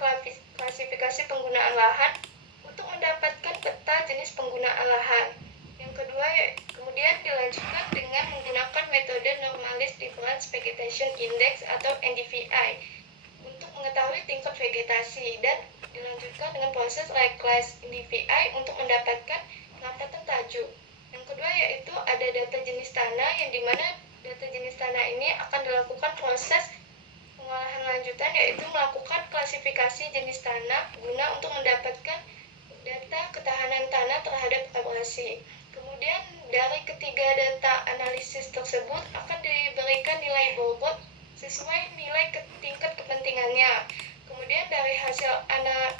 klasifikasi penggunaan lahan untuk mendapatkan peta jenis penggunaan lahan. Yang kedua kemudian dilanjutkan dengan menggunakan metode Normalist Difference Vegetation Index atau NDVI untuk mengetahui tingkat vegetasi, dan dilanjutkan dengan proses Reclass NDVI untuk mendapatkan kelapatan tajuk. Yang kedua yaitu ada data jenis tanah, yang dimana data jenis tanah ini akan dilakukan proses pengolahan lanjutan yaitu melakukan klasifikasi jenis tanah guna untuk mendapatkan data ketahanan tanah terhadap abrasi. Kemudian dari ketiga data analisis tersebut akan diberikan nilai bobot sesuai nilai tingkat kepentingannya. Kemudian dari hasil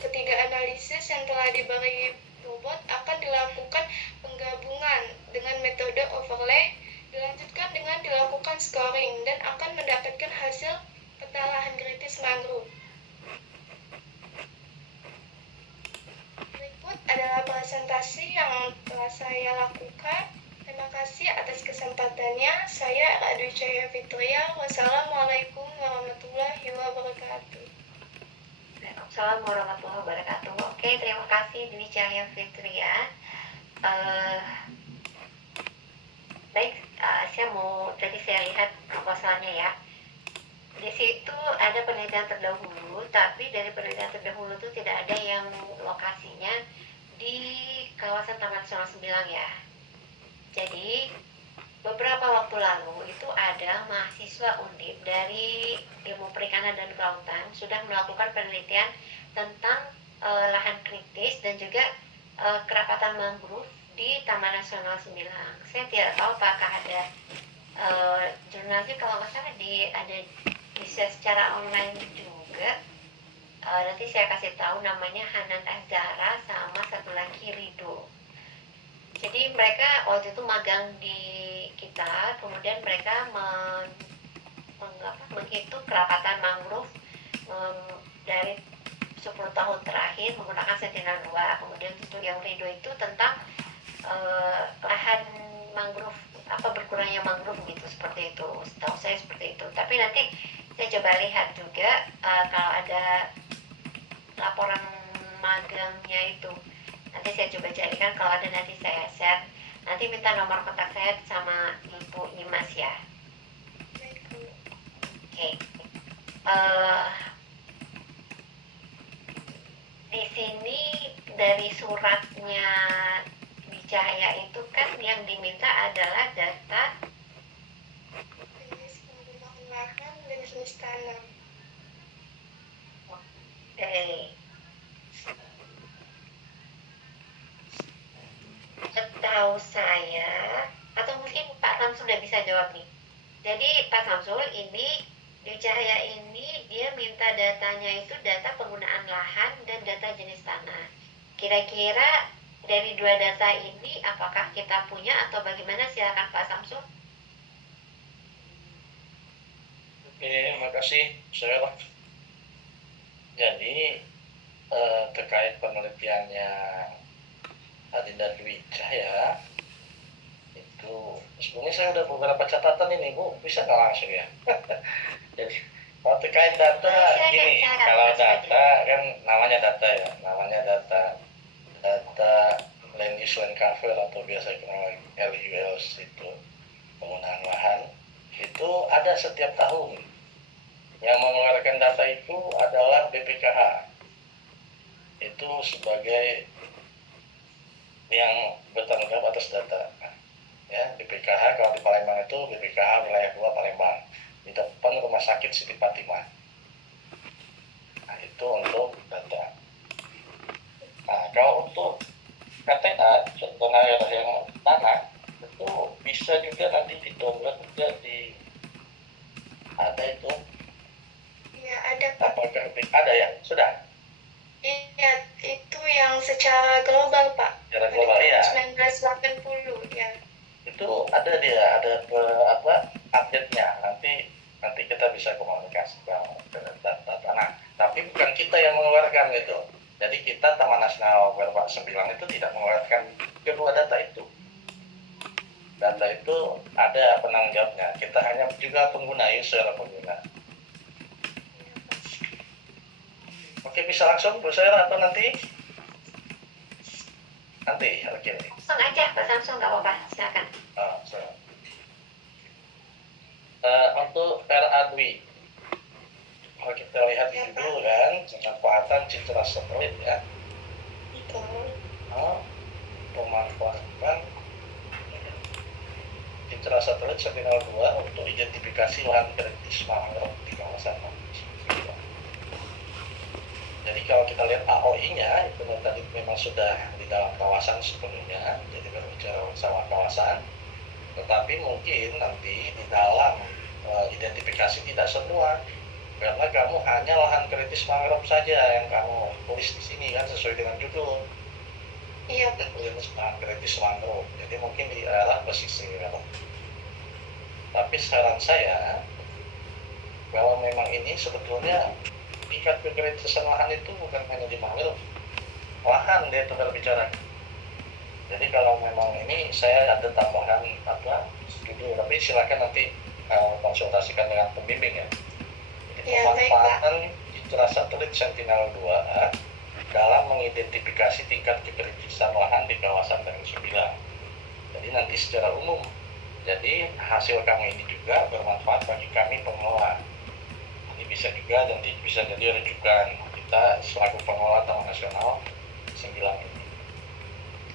ketiga analisis yang telah diberi bobot akan dilakukan penggabungan dengan metode overlay, dilanjutkan dengan dilakukan scoring, dan akan mendapatkan hasil peta lahan kritis mangrove. Berikut adalah presentasi yang telah saya lakukan. Terima kasih atas kesempatannya. Saya Radwi Cahya Fitria. Wassalamualaikum warahmatullahi wabarakatuh. Assalamualaikum warahmatullahi wabarakatuh. Oke, terima kasih Dwi Cahya Fitria. Baik, tadi saya lihat proposalnya ya. Di situ ada penelitian terdahulu, tapi dari penelitian terdahulu itu tidak ada yang lokasinya di kawasan Taman Nasional Sembilang ya. Jadi beberapa waktu lalu itu ada mahasiswa Undip dari Ilmu Perikanan dan Kelautan sudah melakukan penelitian tentang lahan kritis dan juga kerapatan mangrove di Taman Nasional Sembilang. Saya tidak tahu apakah ada jurnalnya, kalau nggak salah bisa secara online juga. Nanti saya kasih tahu namanya Hanan Azhara sama satu lagi Rido. Jadi mereka waktu itu magang di kita, kemudian mereka menghitung kerapatan mangrove dari 10 tahun terakhir menggunakan Sentinel-2. Kemudian untuk yang Rido itu tentang lahan mangrove, berkurangnya mangrove gitu, seperti itu. Setahu saya seperti itu. Tapi nanti saya coba lihat juga kalau ada laporan magangnya itu. Nanti saya coba carikan, kalau ada nanti saya share. Nanti minta nomor kontak saya sama Ibu Imas ya. Baik, Bu. Oke. Di sini dari suratnya di Cahaya itu kan yang diminta adalah data Jenis penggunaan lahan dan jenis tanam. dari setahu saya, atau mungkin Pak Samsul sudah bisa jawab nih. Jadi Pak Samsul ini di Cahaya ini dia minta datanya itu data penggunaan lahan dan data jenis tanah. Kira-kira dari dua data ini apakah kita punya atau bagaimana? Silakan Pak Samsul. Oke, makasih, Sarah. Jadi terkait penelitiannya Adinda Dwi Cahaya itu sebenarnya saya udah beberapa catatan ini, Bu, bisa nggak langsung ya? Jadi kalau terkait data gini, kalau data kan namanya data ya, namanya data land use land cover atau biasa dikenal LULs itu, penggunaan lahan itu ada setiap tahun. Yang mengeluarkan data itu adalah BPKH. Itu sebagai yang bertanggung jawab atas data. Ya, BPKH kalau di Palembang itu BPKH wilayah 2 Palembang, di depan Rumah Sakit Siti Fatimah. Nah, itu untuk data. Nah, kalau untuk KTA, contohnya yang tanah, itu bisa juga nanti di-download juga di ada itu. Ya, ada, Pak. Apakah ada ya? Sudah? Iya, itu yang secara global, Pak. Secara global, iya. 1980, ya. Itu ada dia, ada update-nya. Nanti kita bisa komunikasikan ke data tanah. Tapi bukan kita yang mengeluarkan itu. Jadi kita Taman Nasional Berbak Sembilan itu tidak mengeluarkan kedua data itu. Data itu ada penanggung jawabnya. Kita hanya juga pengguna, user pengguna. Oke, bisa langsung Bu Sarah atau nanti? Nanti, oke. Langsung aja Pak Samsul, nggak apa-apa, silakan. Untuk RA-Dwi, kalau kita lihat di judul kan, pemanfaatan citra satelit ya. Betul. Pemanfaatan citra satelit Sentinel-2 untuk identifikasi lahan kritis mangrove di kawasan mangrove. Jadi kalau kita lihat AOI-nya itu tadi memang sudah di dalam kawasan sepenuhnya, jadi berbicara sama kawasan. Tetapi mungkin nanti di dalam identifikasi tidak semua, karena kamu hanya lahan kritis mangrove saja yang kamu tulis di sini kan sesuai dengan judul. Iya, Pak. Lahan kritis mangrove. Jadi mungkin di area pesisir. Tapi saran saya, kalau memang ini sebetulnya tingkat kekritisan lahan itu bukan hanya di mangrove, lahan dia berbicara. Jadi kalau memang ini saya ada tambahan judul, tapi silakan nanti konsultasikan dengan pembimbing ya. Jadi Ya, baik, pemanfaatan citra satelit Sentinel-2 dalam mengidentifikasi tingkat kekritisan lahan di kawasan Tanjung Sembilan. Jadi nanti secara umum, jadi hasil kami ini juga bermanfaat bagi kami pengelola. Ini bisa juga nanti bisa jadi rujukan kita selaku pengelola Taman Nasional Sembilan ini.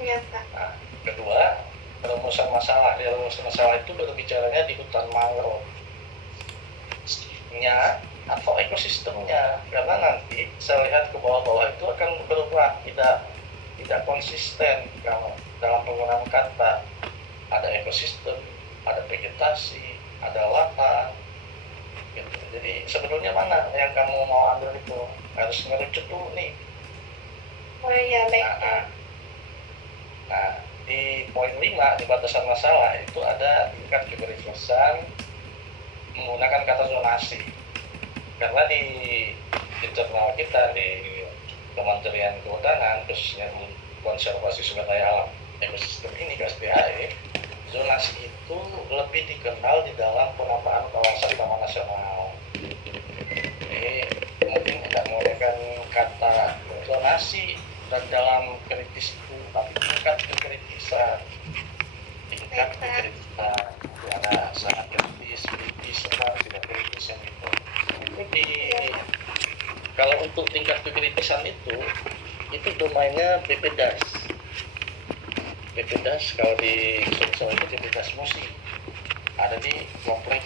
Iya, Pak. Nah, kedua, rumusan masalah. Di rumusan masalah itu berbicaranya di hutan mangrove nya atau ekosistemnya, karena nanti saya lihat ke bawah-bawah itu akan berubah, tidak konsisten kalau dalam penggunaan kata. Ada ekosistem, ada vegetasi, ada lahan gitu. Jadi sebetulnya mana yang kamu mau ambil itu harus ngerucut dulu nih. Oh iya, baik. Nah, di poin 5 di batasan masalah itu ada tingkat kekritisan menggunakan kata zonasi. Karena di internal kita di Kementerian Kehutanan, khususnya konservasi sumber daya alam ekosistem ini KSDAE, zonasi itu lebih dikenal di dalam penataan kawasan taman nasional. Jadi mungkin tidak menggunakan kata zonasi dan dalam kritis itu, tapi tingkat kekritisan ada sangat kritis, sama tidak kritis yang itu. Jadi kalau untuk tingkat kekritisan itu domainnya BPDAS. BPDAS kalau di Sulsel itu BPDAS Musi, ada di komplek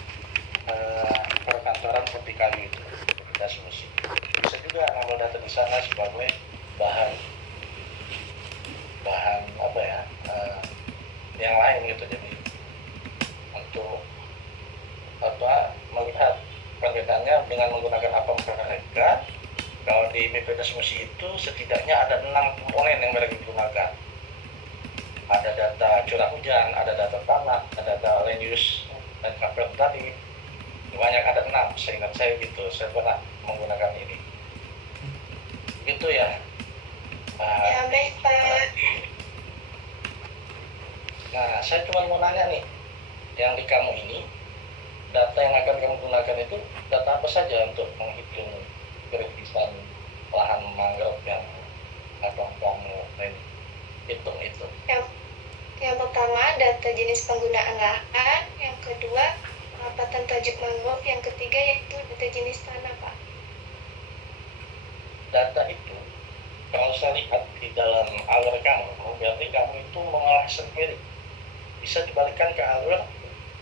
perkantoran Putikayu itu BPDAS Musi. Bisa juga ngambil data di sana sebagai bahan apa ya, yang lain gitu. Jadi untuk apa, melihat perbedaannya dengan menggunakan apa mereka. Kalau di BPDAS Musi itu setidaknya ada 6 komponen yang mereka gunakan. Ada data curah hujan, ada data tanah, ada data land use dan cover tadi. Banyak, ada 6, seingat saya gitu. Saya pernah menggunakan ini. Gitu ya. Ya, baik Pak. Nah, saya cuma mau nanya nih, yang di kamu ini, data yang akan kamu gunakan itu data apa saja untuk menghitung kritisan lahan mangrove yang akan kamu hitung itu? Yang pertama, data jenis penggunaan lahan. Yang kedua, pengamatan tajuk mangrove. Yang ketiga, yaitu data jenis tanah, Pak. Data itu, kalau saya lihat di dalam alur kamu, berarti kamu itu mengolah sendiri. Bisa dibalikkan ke alur,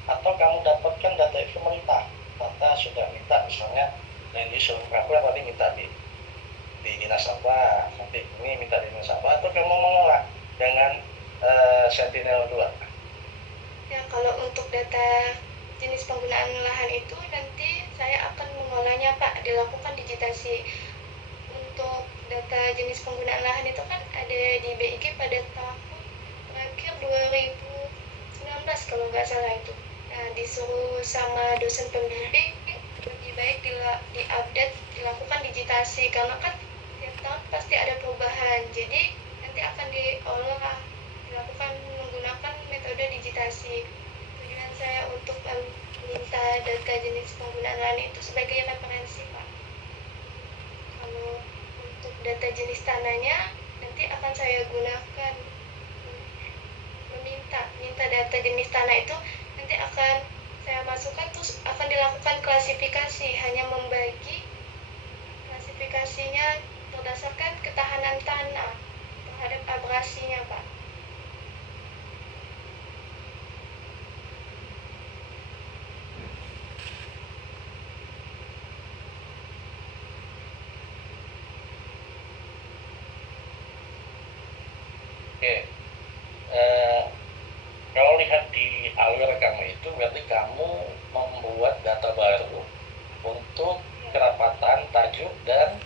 atau kamu dapatkan data itu pemerintah. Data sudah minta, misalnya yang di Sulawesi tadi minta di dinas apa, nanti ini minta di dinas apa, atau kamu mengolah dengan Sentinel 2. Ya, kalau untuk data jenis penggunaan lahan itu nanti saya akan mengolahnya, Pak, dilakukan digitasi. Untuk data jenis penggunaan lahan itu kan ada di BIG pada tahun terakhir 2019 kalau nggak salah itu. Nah, disuruh sama dosen pembimbing lebih baik diupdate, dilakukan digitasi, karena kan tiap tahun pasti ada perubahan. Jadi nanti akan diolah, dilakukan menggunakan metode digitasi. Tujuan saya untuk meminta data jenis penggunaan lahan itu sebagai referensi, Pak. Kalau untuk data jenis tanahnya nanti akan saya gunakan, minta data jenis tanah itu nanti akan saya masukkan, terus akan dilakukan klasifikasi, hanya membagi klasifikasinya berdasarkan ketahanan tanah terhadap abrasinya, Pak. Oke. Kalau lihat di alur kamu itu, berarti kamu membuat data baru untuk kerapatan, tajuk, dan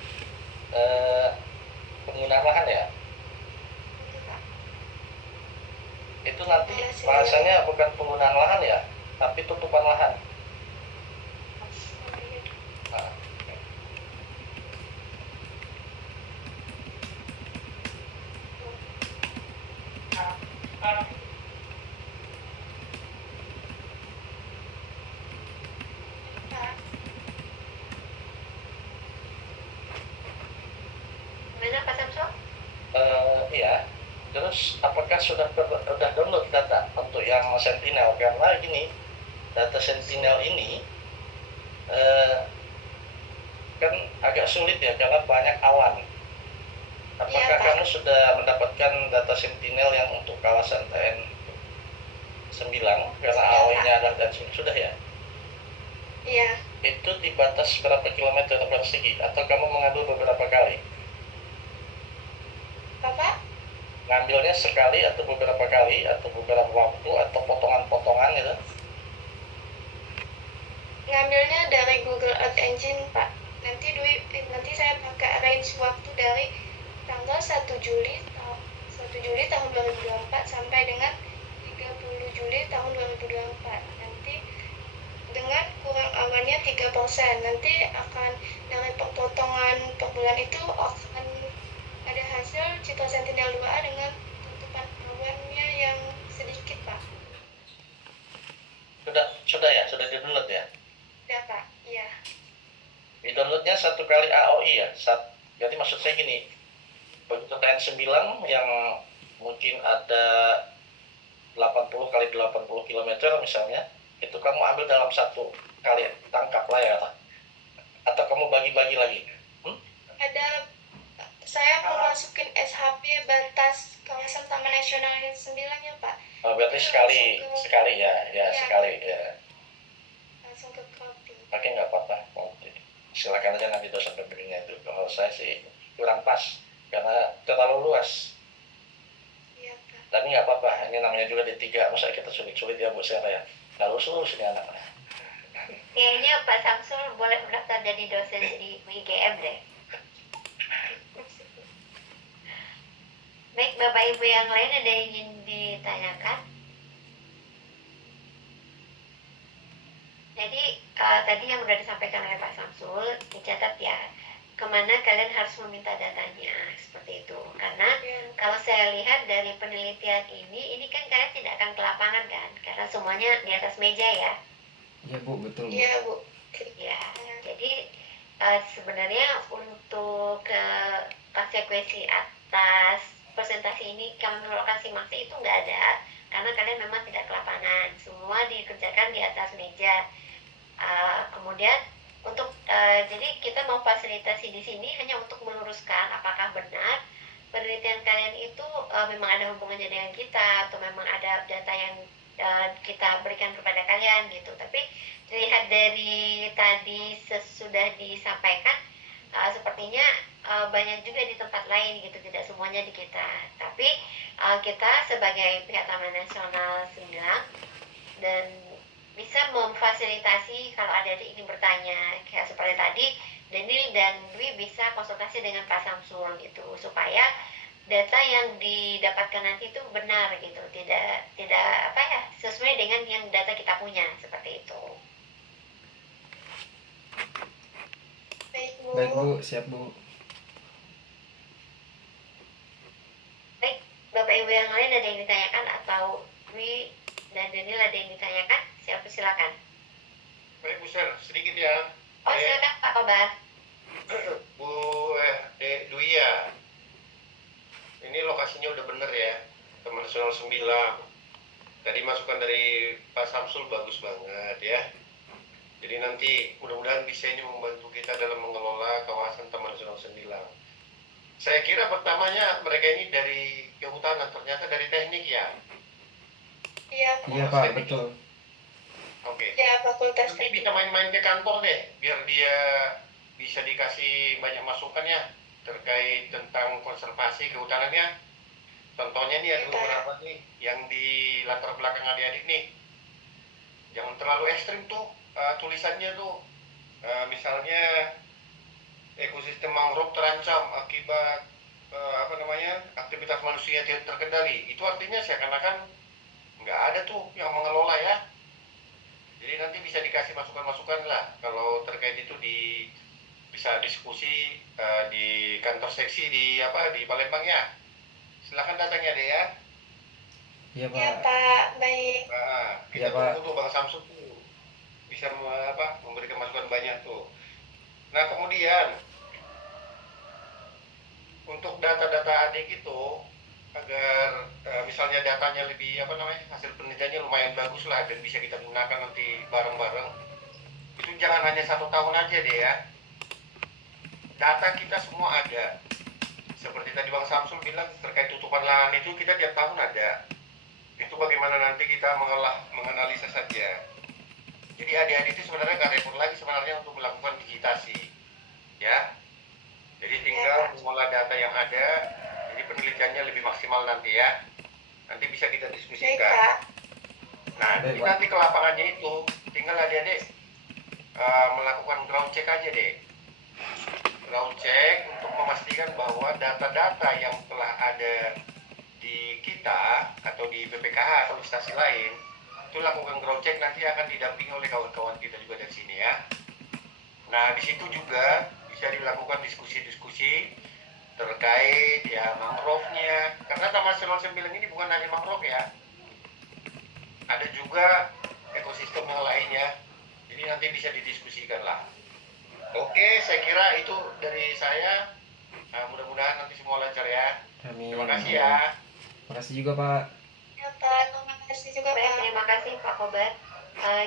penggunaan lahan ya. Itu, Pak. Itu nanti bahasanya bukan penggunaan lahan ya, tapi tutupan lahan. Nah, Gimana Pak Samso? iya. Terus apakah sudah download data untuk yang Sentinel? Karena gini, data Sentinel ini kan agak sulit ya, karena banyak awan. Apakah Iya, Pak. kamu sudah mendapatkan data Sentinel yang untuk kawasan TN 9 karena Sudah, AOI-nya ada dan sudah ya? Iya, Itu di batas berapa kilometer persegi, atau kamu mengambil beberapa kali? Bapak, Ngambilnya sekali atau beberapa kali, atau beberapa waktu, atau potongan-potongan gitu? ngambilnya dari Google Earth Engine, Pak. Nanti saya pakai range waktu dari tanggal 1 Juli tahun 2024 sampai dengan 30 Juli tahun 2024. Nanti dengan kurang awannya 3%. Nanti akan dari potongan per bulan itu akan TN9 yang mungkin ada 80 kali 80 km misalnya, itu kamu ambil dalam satu kali tangkap layar, atau kamu bagi-bagi lagi? Ada, saya mau masukin SHP batas kawasan Taman Nasional 9 ya Pak. Berarti sekali ya, Iya. sekali ya. Langsung ke copy. Oke, nggak apa-apa. Silakan aja nanti dosen pembimbingnya itu. Kalau saya sih kurang pas karena terlalu luas. Iya Pak. Tapi nggak apa-apa, ini namanya juga D3, masa kita sulit-sulit ya buat saya ya. Nggak lulus ini anak-anak. Kayaknya Pak Samsul boleh mendaftar jadi dosen di UIGM deh. Baik, Bapak Ibu yang lain ada yang ingin ditanyakan? Jadi tadi yang sudah disampaikan oleh Pak Samsul, dicatat ya, kemana kalian harus meminta datanya, seperti itu. Karena kalau saya lihat dari penelitian ini kan kalian tidak akan ke lapangan kan, karena semuanya di atas meja ya. Iya Bu, betul Bu. Iya Bu. Ya, jadi sebenarnya untuk konsekuensi atas presentasi ini kami melakukan simulasi itu nggak ada, karena kalian memang tidak ke lapangan, semua dikerjakan di atas meja. Kemudian untuk jadi kita mau fasilitasi di sini hanya untuk meluruskan apakah benar penelitian kalian itu memang ada hubungannya dengan kita atau memang ada data yang kita berikan kepada kalian gitu. Tapi dilihat dari tadi sesudah disampaikan sepertinya banyak juga di tempat lain gitu, tidak semuanya di kita. Tapi kita sebagai pihak Taman Nasional 9 dan bisa memfasilitasi kalau adik-adik ingin bertanya, kayak seperti tadi Daniel dan Dwi bisa konsultasi dengan Pak Samsul gitu, supaya data yang didapatkan nanti itu benar gitu, tidak apa ya, sesuai dengan yang data kita punya, seperti itu. Baik Bu. Baik Bu, siap Bu. Baik, Bapak Ibu yang lain ada yang ditanyakan atau Dwi dan Daniel ada yang ditanyakan? Silakan. Baik Bu Ser, sedikit ya. Oh silakan Pak Kobar. Bu Dwi ya, ini lokasinya udah bener ya, Taman Nasional 9. Tadi masukan dari Pak Samsul bagus banget ya. Jadi nanti mudah-mudahan bisa ini membantu kita dalam mengelola kawasan Taman Nasional 9. Saya kira pertamanya mereka ini dari kehutanan, ternyata dari teknik ya. Iya Pak. Iya Pak, betul. Oke. Ya Fakultas Nanti Teknik. bisa main-main ke kantor deh, biar dia bisa dikasih banyak masukan ya terkait tentang konservasi kehutanannya. Contohnya nih ada beberapa nih yang di latar belakang adik-adik nih. Jangan terlalu ekstrim tuh tulisannya tuh. Misalnya ekosistem mangrove terancam akibat aktivitas manusia tidak terkendali. Itu artinya seakan-akan nggak ada tuh yang mengelola ya. Jadi nanti bisa dikasih masukan-masukan lah kalau terkait itu bisa diskusi di kantor seksi di Palembang ya. Silakan datangnya deh ya. Iya Ya Pak. Pak, baik. Kita Iya, Pak. tunggu tuh Bang Samsul tuh bisa memberikan masukan banyak tuh. Nah kemudian untuk data-data adik itu agar misalnya datanya lebih hasil penelitiannya lumayan bagus lah dan bisa kita gunakan nanti bareng-bareng, itu jangan hanya 1 tahun aja deh ya. Data kita semua ada, seperti tadi Bang Samsul bilang terkait tutupan lahan itu kita tiap tahun ada. Itu bagaimana nanti kita menganalisa saja. Jadi adik-adik itu sebenarnya nggak repot lagi sebenarnya untuk melakukan digitasi ya. Jadi tinggal mengolah data yang ada, jadi penelitiannya lebih maksimal nanti ya. Nanti bisa kita Baik diskusikan. Pak. Nah, Baik, jadi nanti ke lapangannya itu tinggal adik-adik melakukan ground check aja deh. Ground check untuk memastikan bahwa data-data yang telah ada di kita atau di BPKH atau instansi lain itu lakukan ground check, nanti akan didampingi oleh kawan-kawan kita juga dari sini ya. Nah, di situ juga bisa dilakukan diskusi-diskusi terkait ya mangrove-nya, karena Taman Nasional 9 ini bukan hanya mangrove ya, ada juga ekosistem yang lainnya, jadi nanti bisa didiskusikan lah. Oke, saya kira itu dari saya. Mudah-mudahan nanti semua lancar ya. Amin. Terima kasih ya. Terima kasih juga Pak. Ya Pak, terima kasih juga Baik, Pak. terima kasih Pak Kobar.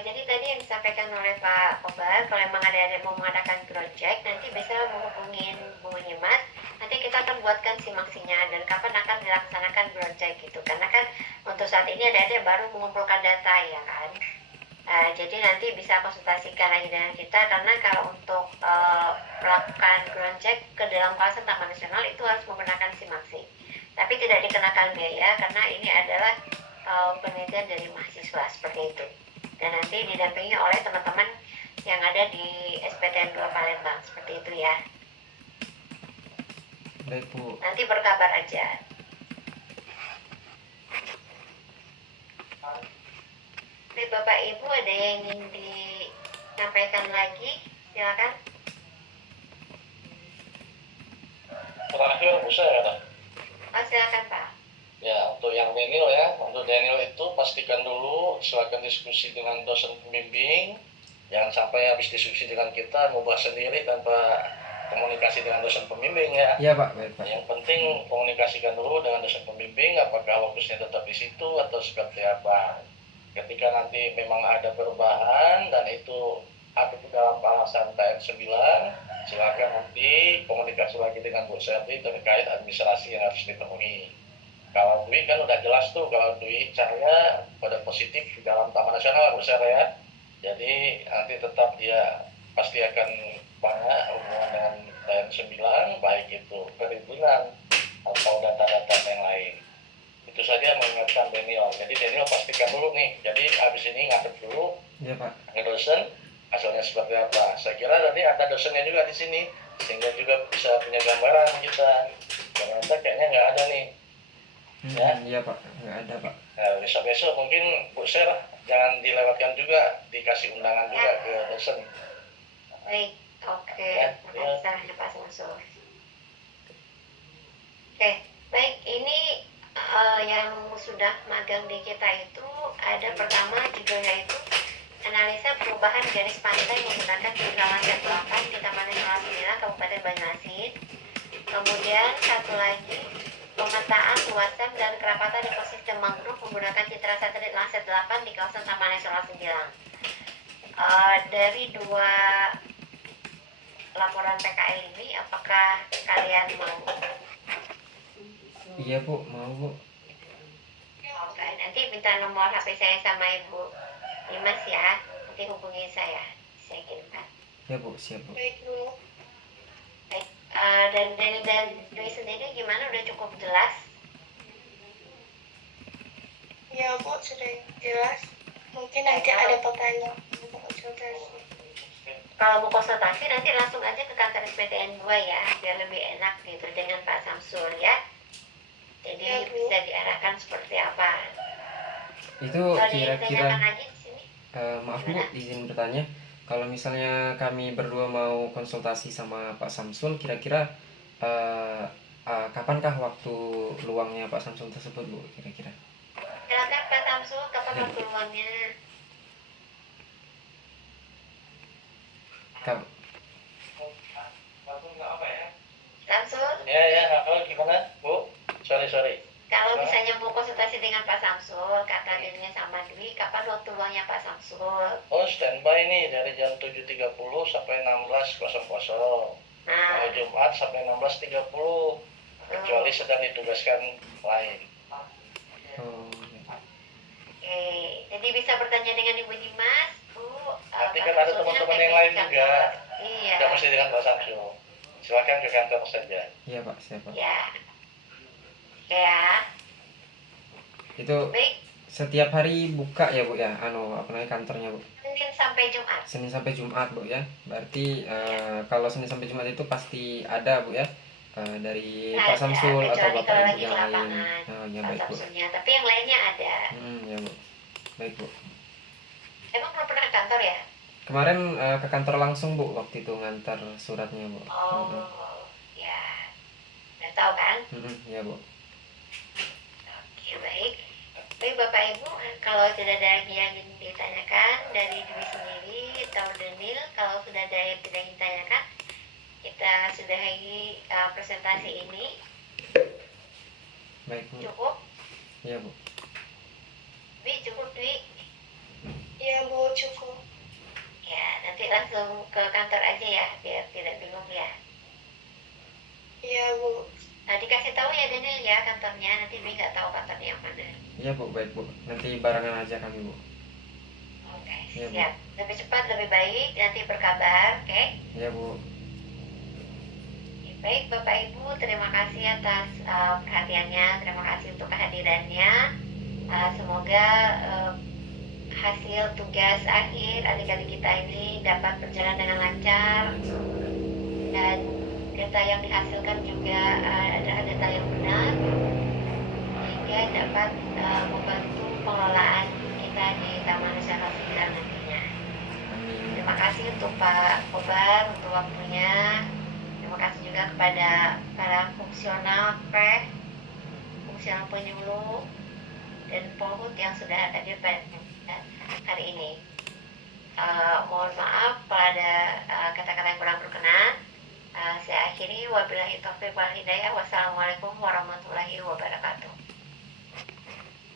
Jadi tadi yang disampaikan oleh Pak Kobar, kalau memang ada mau mengadakan project, nanti bisa menghubungin Bu Nyimas. Nanti kita akan buatkan simaksinya dan kapan akan dilaksanakan project gitu. Karena kan untuk saat ini ada yang baru mengumpulkan data ya kan. Jadi nanti bisa konsultasikan lagi dengan kita karena kalau untuk melakukan ground check ke dalam kawasan Taman Nasional itu harus menggunakan simaksi. Tapi tidak dikenakan biaya karena ini adalah penelitian dari mahasiswa seperti itu. Dan nanti didampingi oleh teman-teman yang ada di SPTN 2 Palembang seperti itu ya. Baik Bu. Nanti berkabar aja. Baik Bapak Ibu, ada yang ingin disampaikan lagi? Silakan. Terakhir bisa ya, Kak? Silakan Pak. Ya, untuk yang Daniel ya, untuk Daniel itu pastikan dulu, silakan diskusi dengan dosen pembimbing, jangan sampai habis diskusi dengan kita ngubah sendiri tanpa komunikasi dengan dosen pembimbing ya. Iya Pak, baik Pak. Yang penting komunikasikan dulu dengan dosen pembimbing, apakah fokusnya tetap di situ atau seperti apa. Ketika nanti memang ada perubahan dan itu ada di dalam bahasan KN 9, silakan nanti komunikasi lagi dengan Bu Selvi terkait administrasi yang harus dipenuhi. Kalau Dwi kan udah jelas tuh, kalau Dwi cahaya pada positif di dalam Taman Nasional Bu Selvi ya. Jadi nanti tetap dia pasti akan banyak hubungan dengan KN 9, baik itu perizinan atau data-data yang lain. Itu saja mengingatkan Daniel. Jadi Daniel pastikan dulu nih. Jadi habis ini ngadep dulu Iya Pak. ke dosen hasilnya seperti apa. Saya kira tadi ada dosennya juga di sini sehingga juga bisa punya gambaran kita. Ternyata kayaknya nggak ada nih. Ya. Iya Pak, nggak ada Pak. Nah, besok-besok mungkin Bu Ser jangan dilewatkan juga, dikasih undangan juga ke dosen. Baik, oke. Ya, Terima kasih sarannya Pak Samsul. Oke, baik. Ini yang sudah magang di kita itu ada pertama judulnya itu analisa perubahan garis pantai menggunakan jurnal landscape 8 di Taman Nasional 9 Kabupaten Banyuasin. Kemudian satu lagi pemetaan luasan dan kerapatan ekosistem mangrove menggunakan citra satelit Landsat 8 di kawasan Taman Nasional 9. Dari dua laporan PKL ini, apakah kalian mau? Iya Bu, mau Bu. Oke, nanti minta nomor HP saya sama Ibu Dimas ya. Nanti hubungi saya kirimkan. Ya Bu, siap Bu. Baik dulu. Baik, dan Dwi sendiri gimana? Udah cukup jelas? Ya Bu, sudah jelas. Mungkin nanti ada pertanyaan untuk konsultasi. Kalau mau konsultasi nanti langsung aja ke kantor SPTN 2 ya, biar lebih enak gitu dengan Pak Samsul ya. Jadi Ya, Bu. bisa diarahkan seperti apa. Itu Kalau kira-kira ditanyakan lagi di sini. maaf Bu, izin bertanya. Kalau misalnya kami berdua mau konsultasi sama Pak Samsul, kira-kira kapankah waktu luangnya Pak Samsul tersebut Bu, kira-kira? Silakan Pak Samsul, kapan waktu luangnya? Kap- Samsul, Ya, gimana Bu? Sorry. kalau misalnya mau konsultasi dengan Pak Samsul, kata dirinya sama Dwi, kapan waktu luangnya Pak Samsul? Oh, standby nih dari jam 7.30 sampai 16.00. Nah, Kalau Jumat sampai 16.30, kecuali sedang ditugaskan lain. Oh, ya. oke, jadi bisa bertanya dengan Ibu Dimas, Bu. Nanti Pak kan ada Samsulnya teman-teman sampai yang di lain kantor. juga. Iya. Tidak mesti dengan Pak Samsul. Silakan ke kantor saja. Iya Pak, siap Pak. Ya. Oke ya. Itu Baik, setiap hari buka ya Bu ya, kantornya Bu. Senin sampai Jumat. Senin sampai Jumat Bu ya. Berarti kalau Senin sampai Jumat itu pasti ada Bu ya. Dari Pak Ada, Samsul atau kecuali Bapak kalau Ibu lagi yang ke lain. lapangan, Oh, ya Pak baik Bu. Samsulnya. Tapi yang lainnya ada. Ya Bu. Baik Bu. Emang belum pernah ke kantor ya? Kemarin ke kantor langsung Bu waktu itu ngantar suratnya Bu. Oh, ya. Udah tahu kan? Ya Bu. Oke, baik. Baik Bapak Ibu, kalau tidak ada lagi yang ingin ditanyakan dari Dwi sendiri atau Daniel, kalau sudah ada yang tidak ingin ditanyakan, kita sudahi presentasi ini. Baik Bu. Cukup? Iya Bu. Dwi, cukup Dwi? Ya Bu, cukup. Ya, nanti langsung ke kantor aja ya, biar tidak bingung ya. Iya Bu. Nah, dikasih tahu ya Daniel ya kantornya, nanti Dwi nggak tahu kantornya yang mana. Iya Bu, baik Bu. Nanti barengan aja kami Bu. Oke, Iya, Bu. siap. Lebih cepat, lebih baik, nanti berkabar, oke? Iya Bu. Baik, Bapak Ibu, terima kasih atas perhatiannya, terima kasih untuk kehadirannya. Semoga hasil tugas akhir adik-adik kita ini dapat berjalan dengan lancar dan data yang dihasilkan juga adalah data yang benar sehingga dapat membantu pengelolaan kita di Taman Nasional 9 nantinya. Amin. Terima kasih untuk Pak Kobar untuk waktunya. Terima kasih juga kepada para fungsional fungsional penyuluh dan Polhut yang sudah hadir pada hari ini. Mohon maaf kalau ada kata-kata yang kurang berkenan. Saya akhiri, wabillahi taufiq wal hidayah. Wassalamualaikum warahmatullahi wabarakatuh.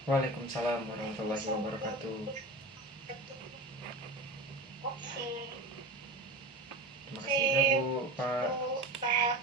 Waalaikumsalam warahmatullahi wabarakatuh. Oke. Terima kasih juga Bu, Pak. Bu, Pak.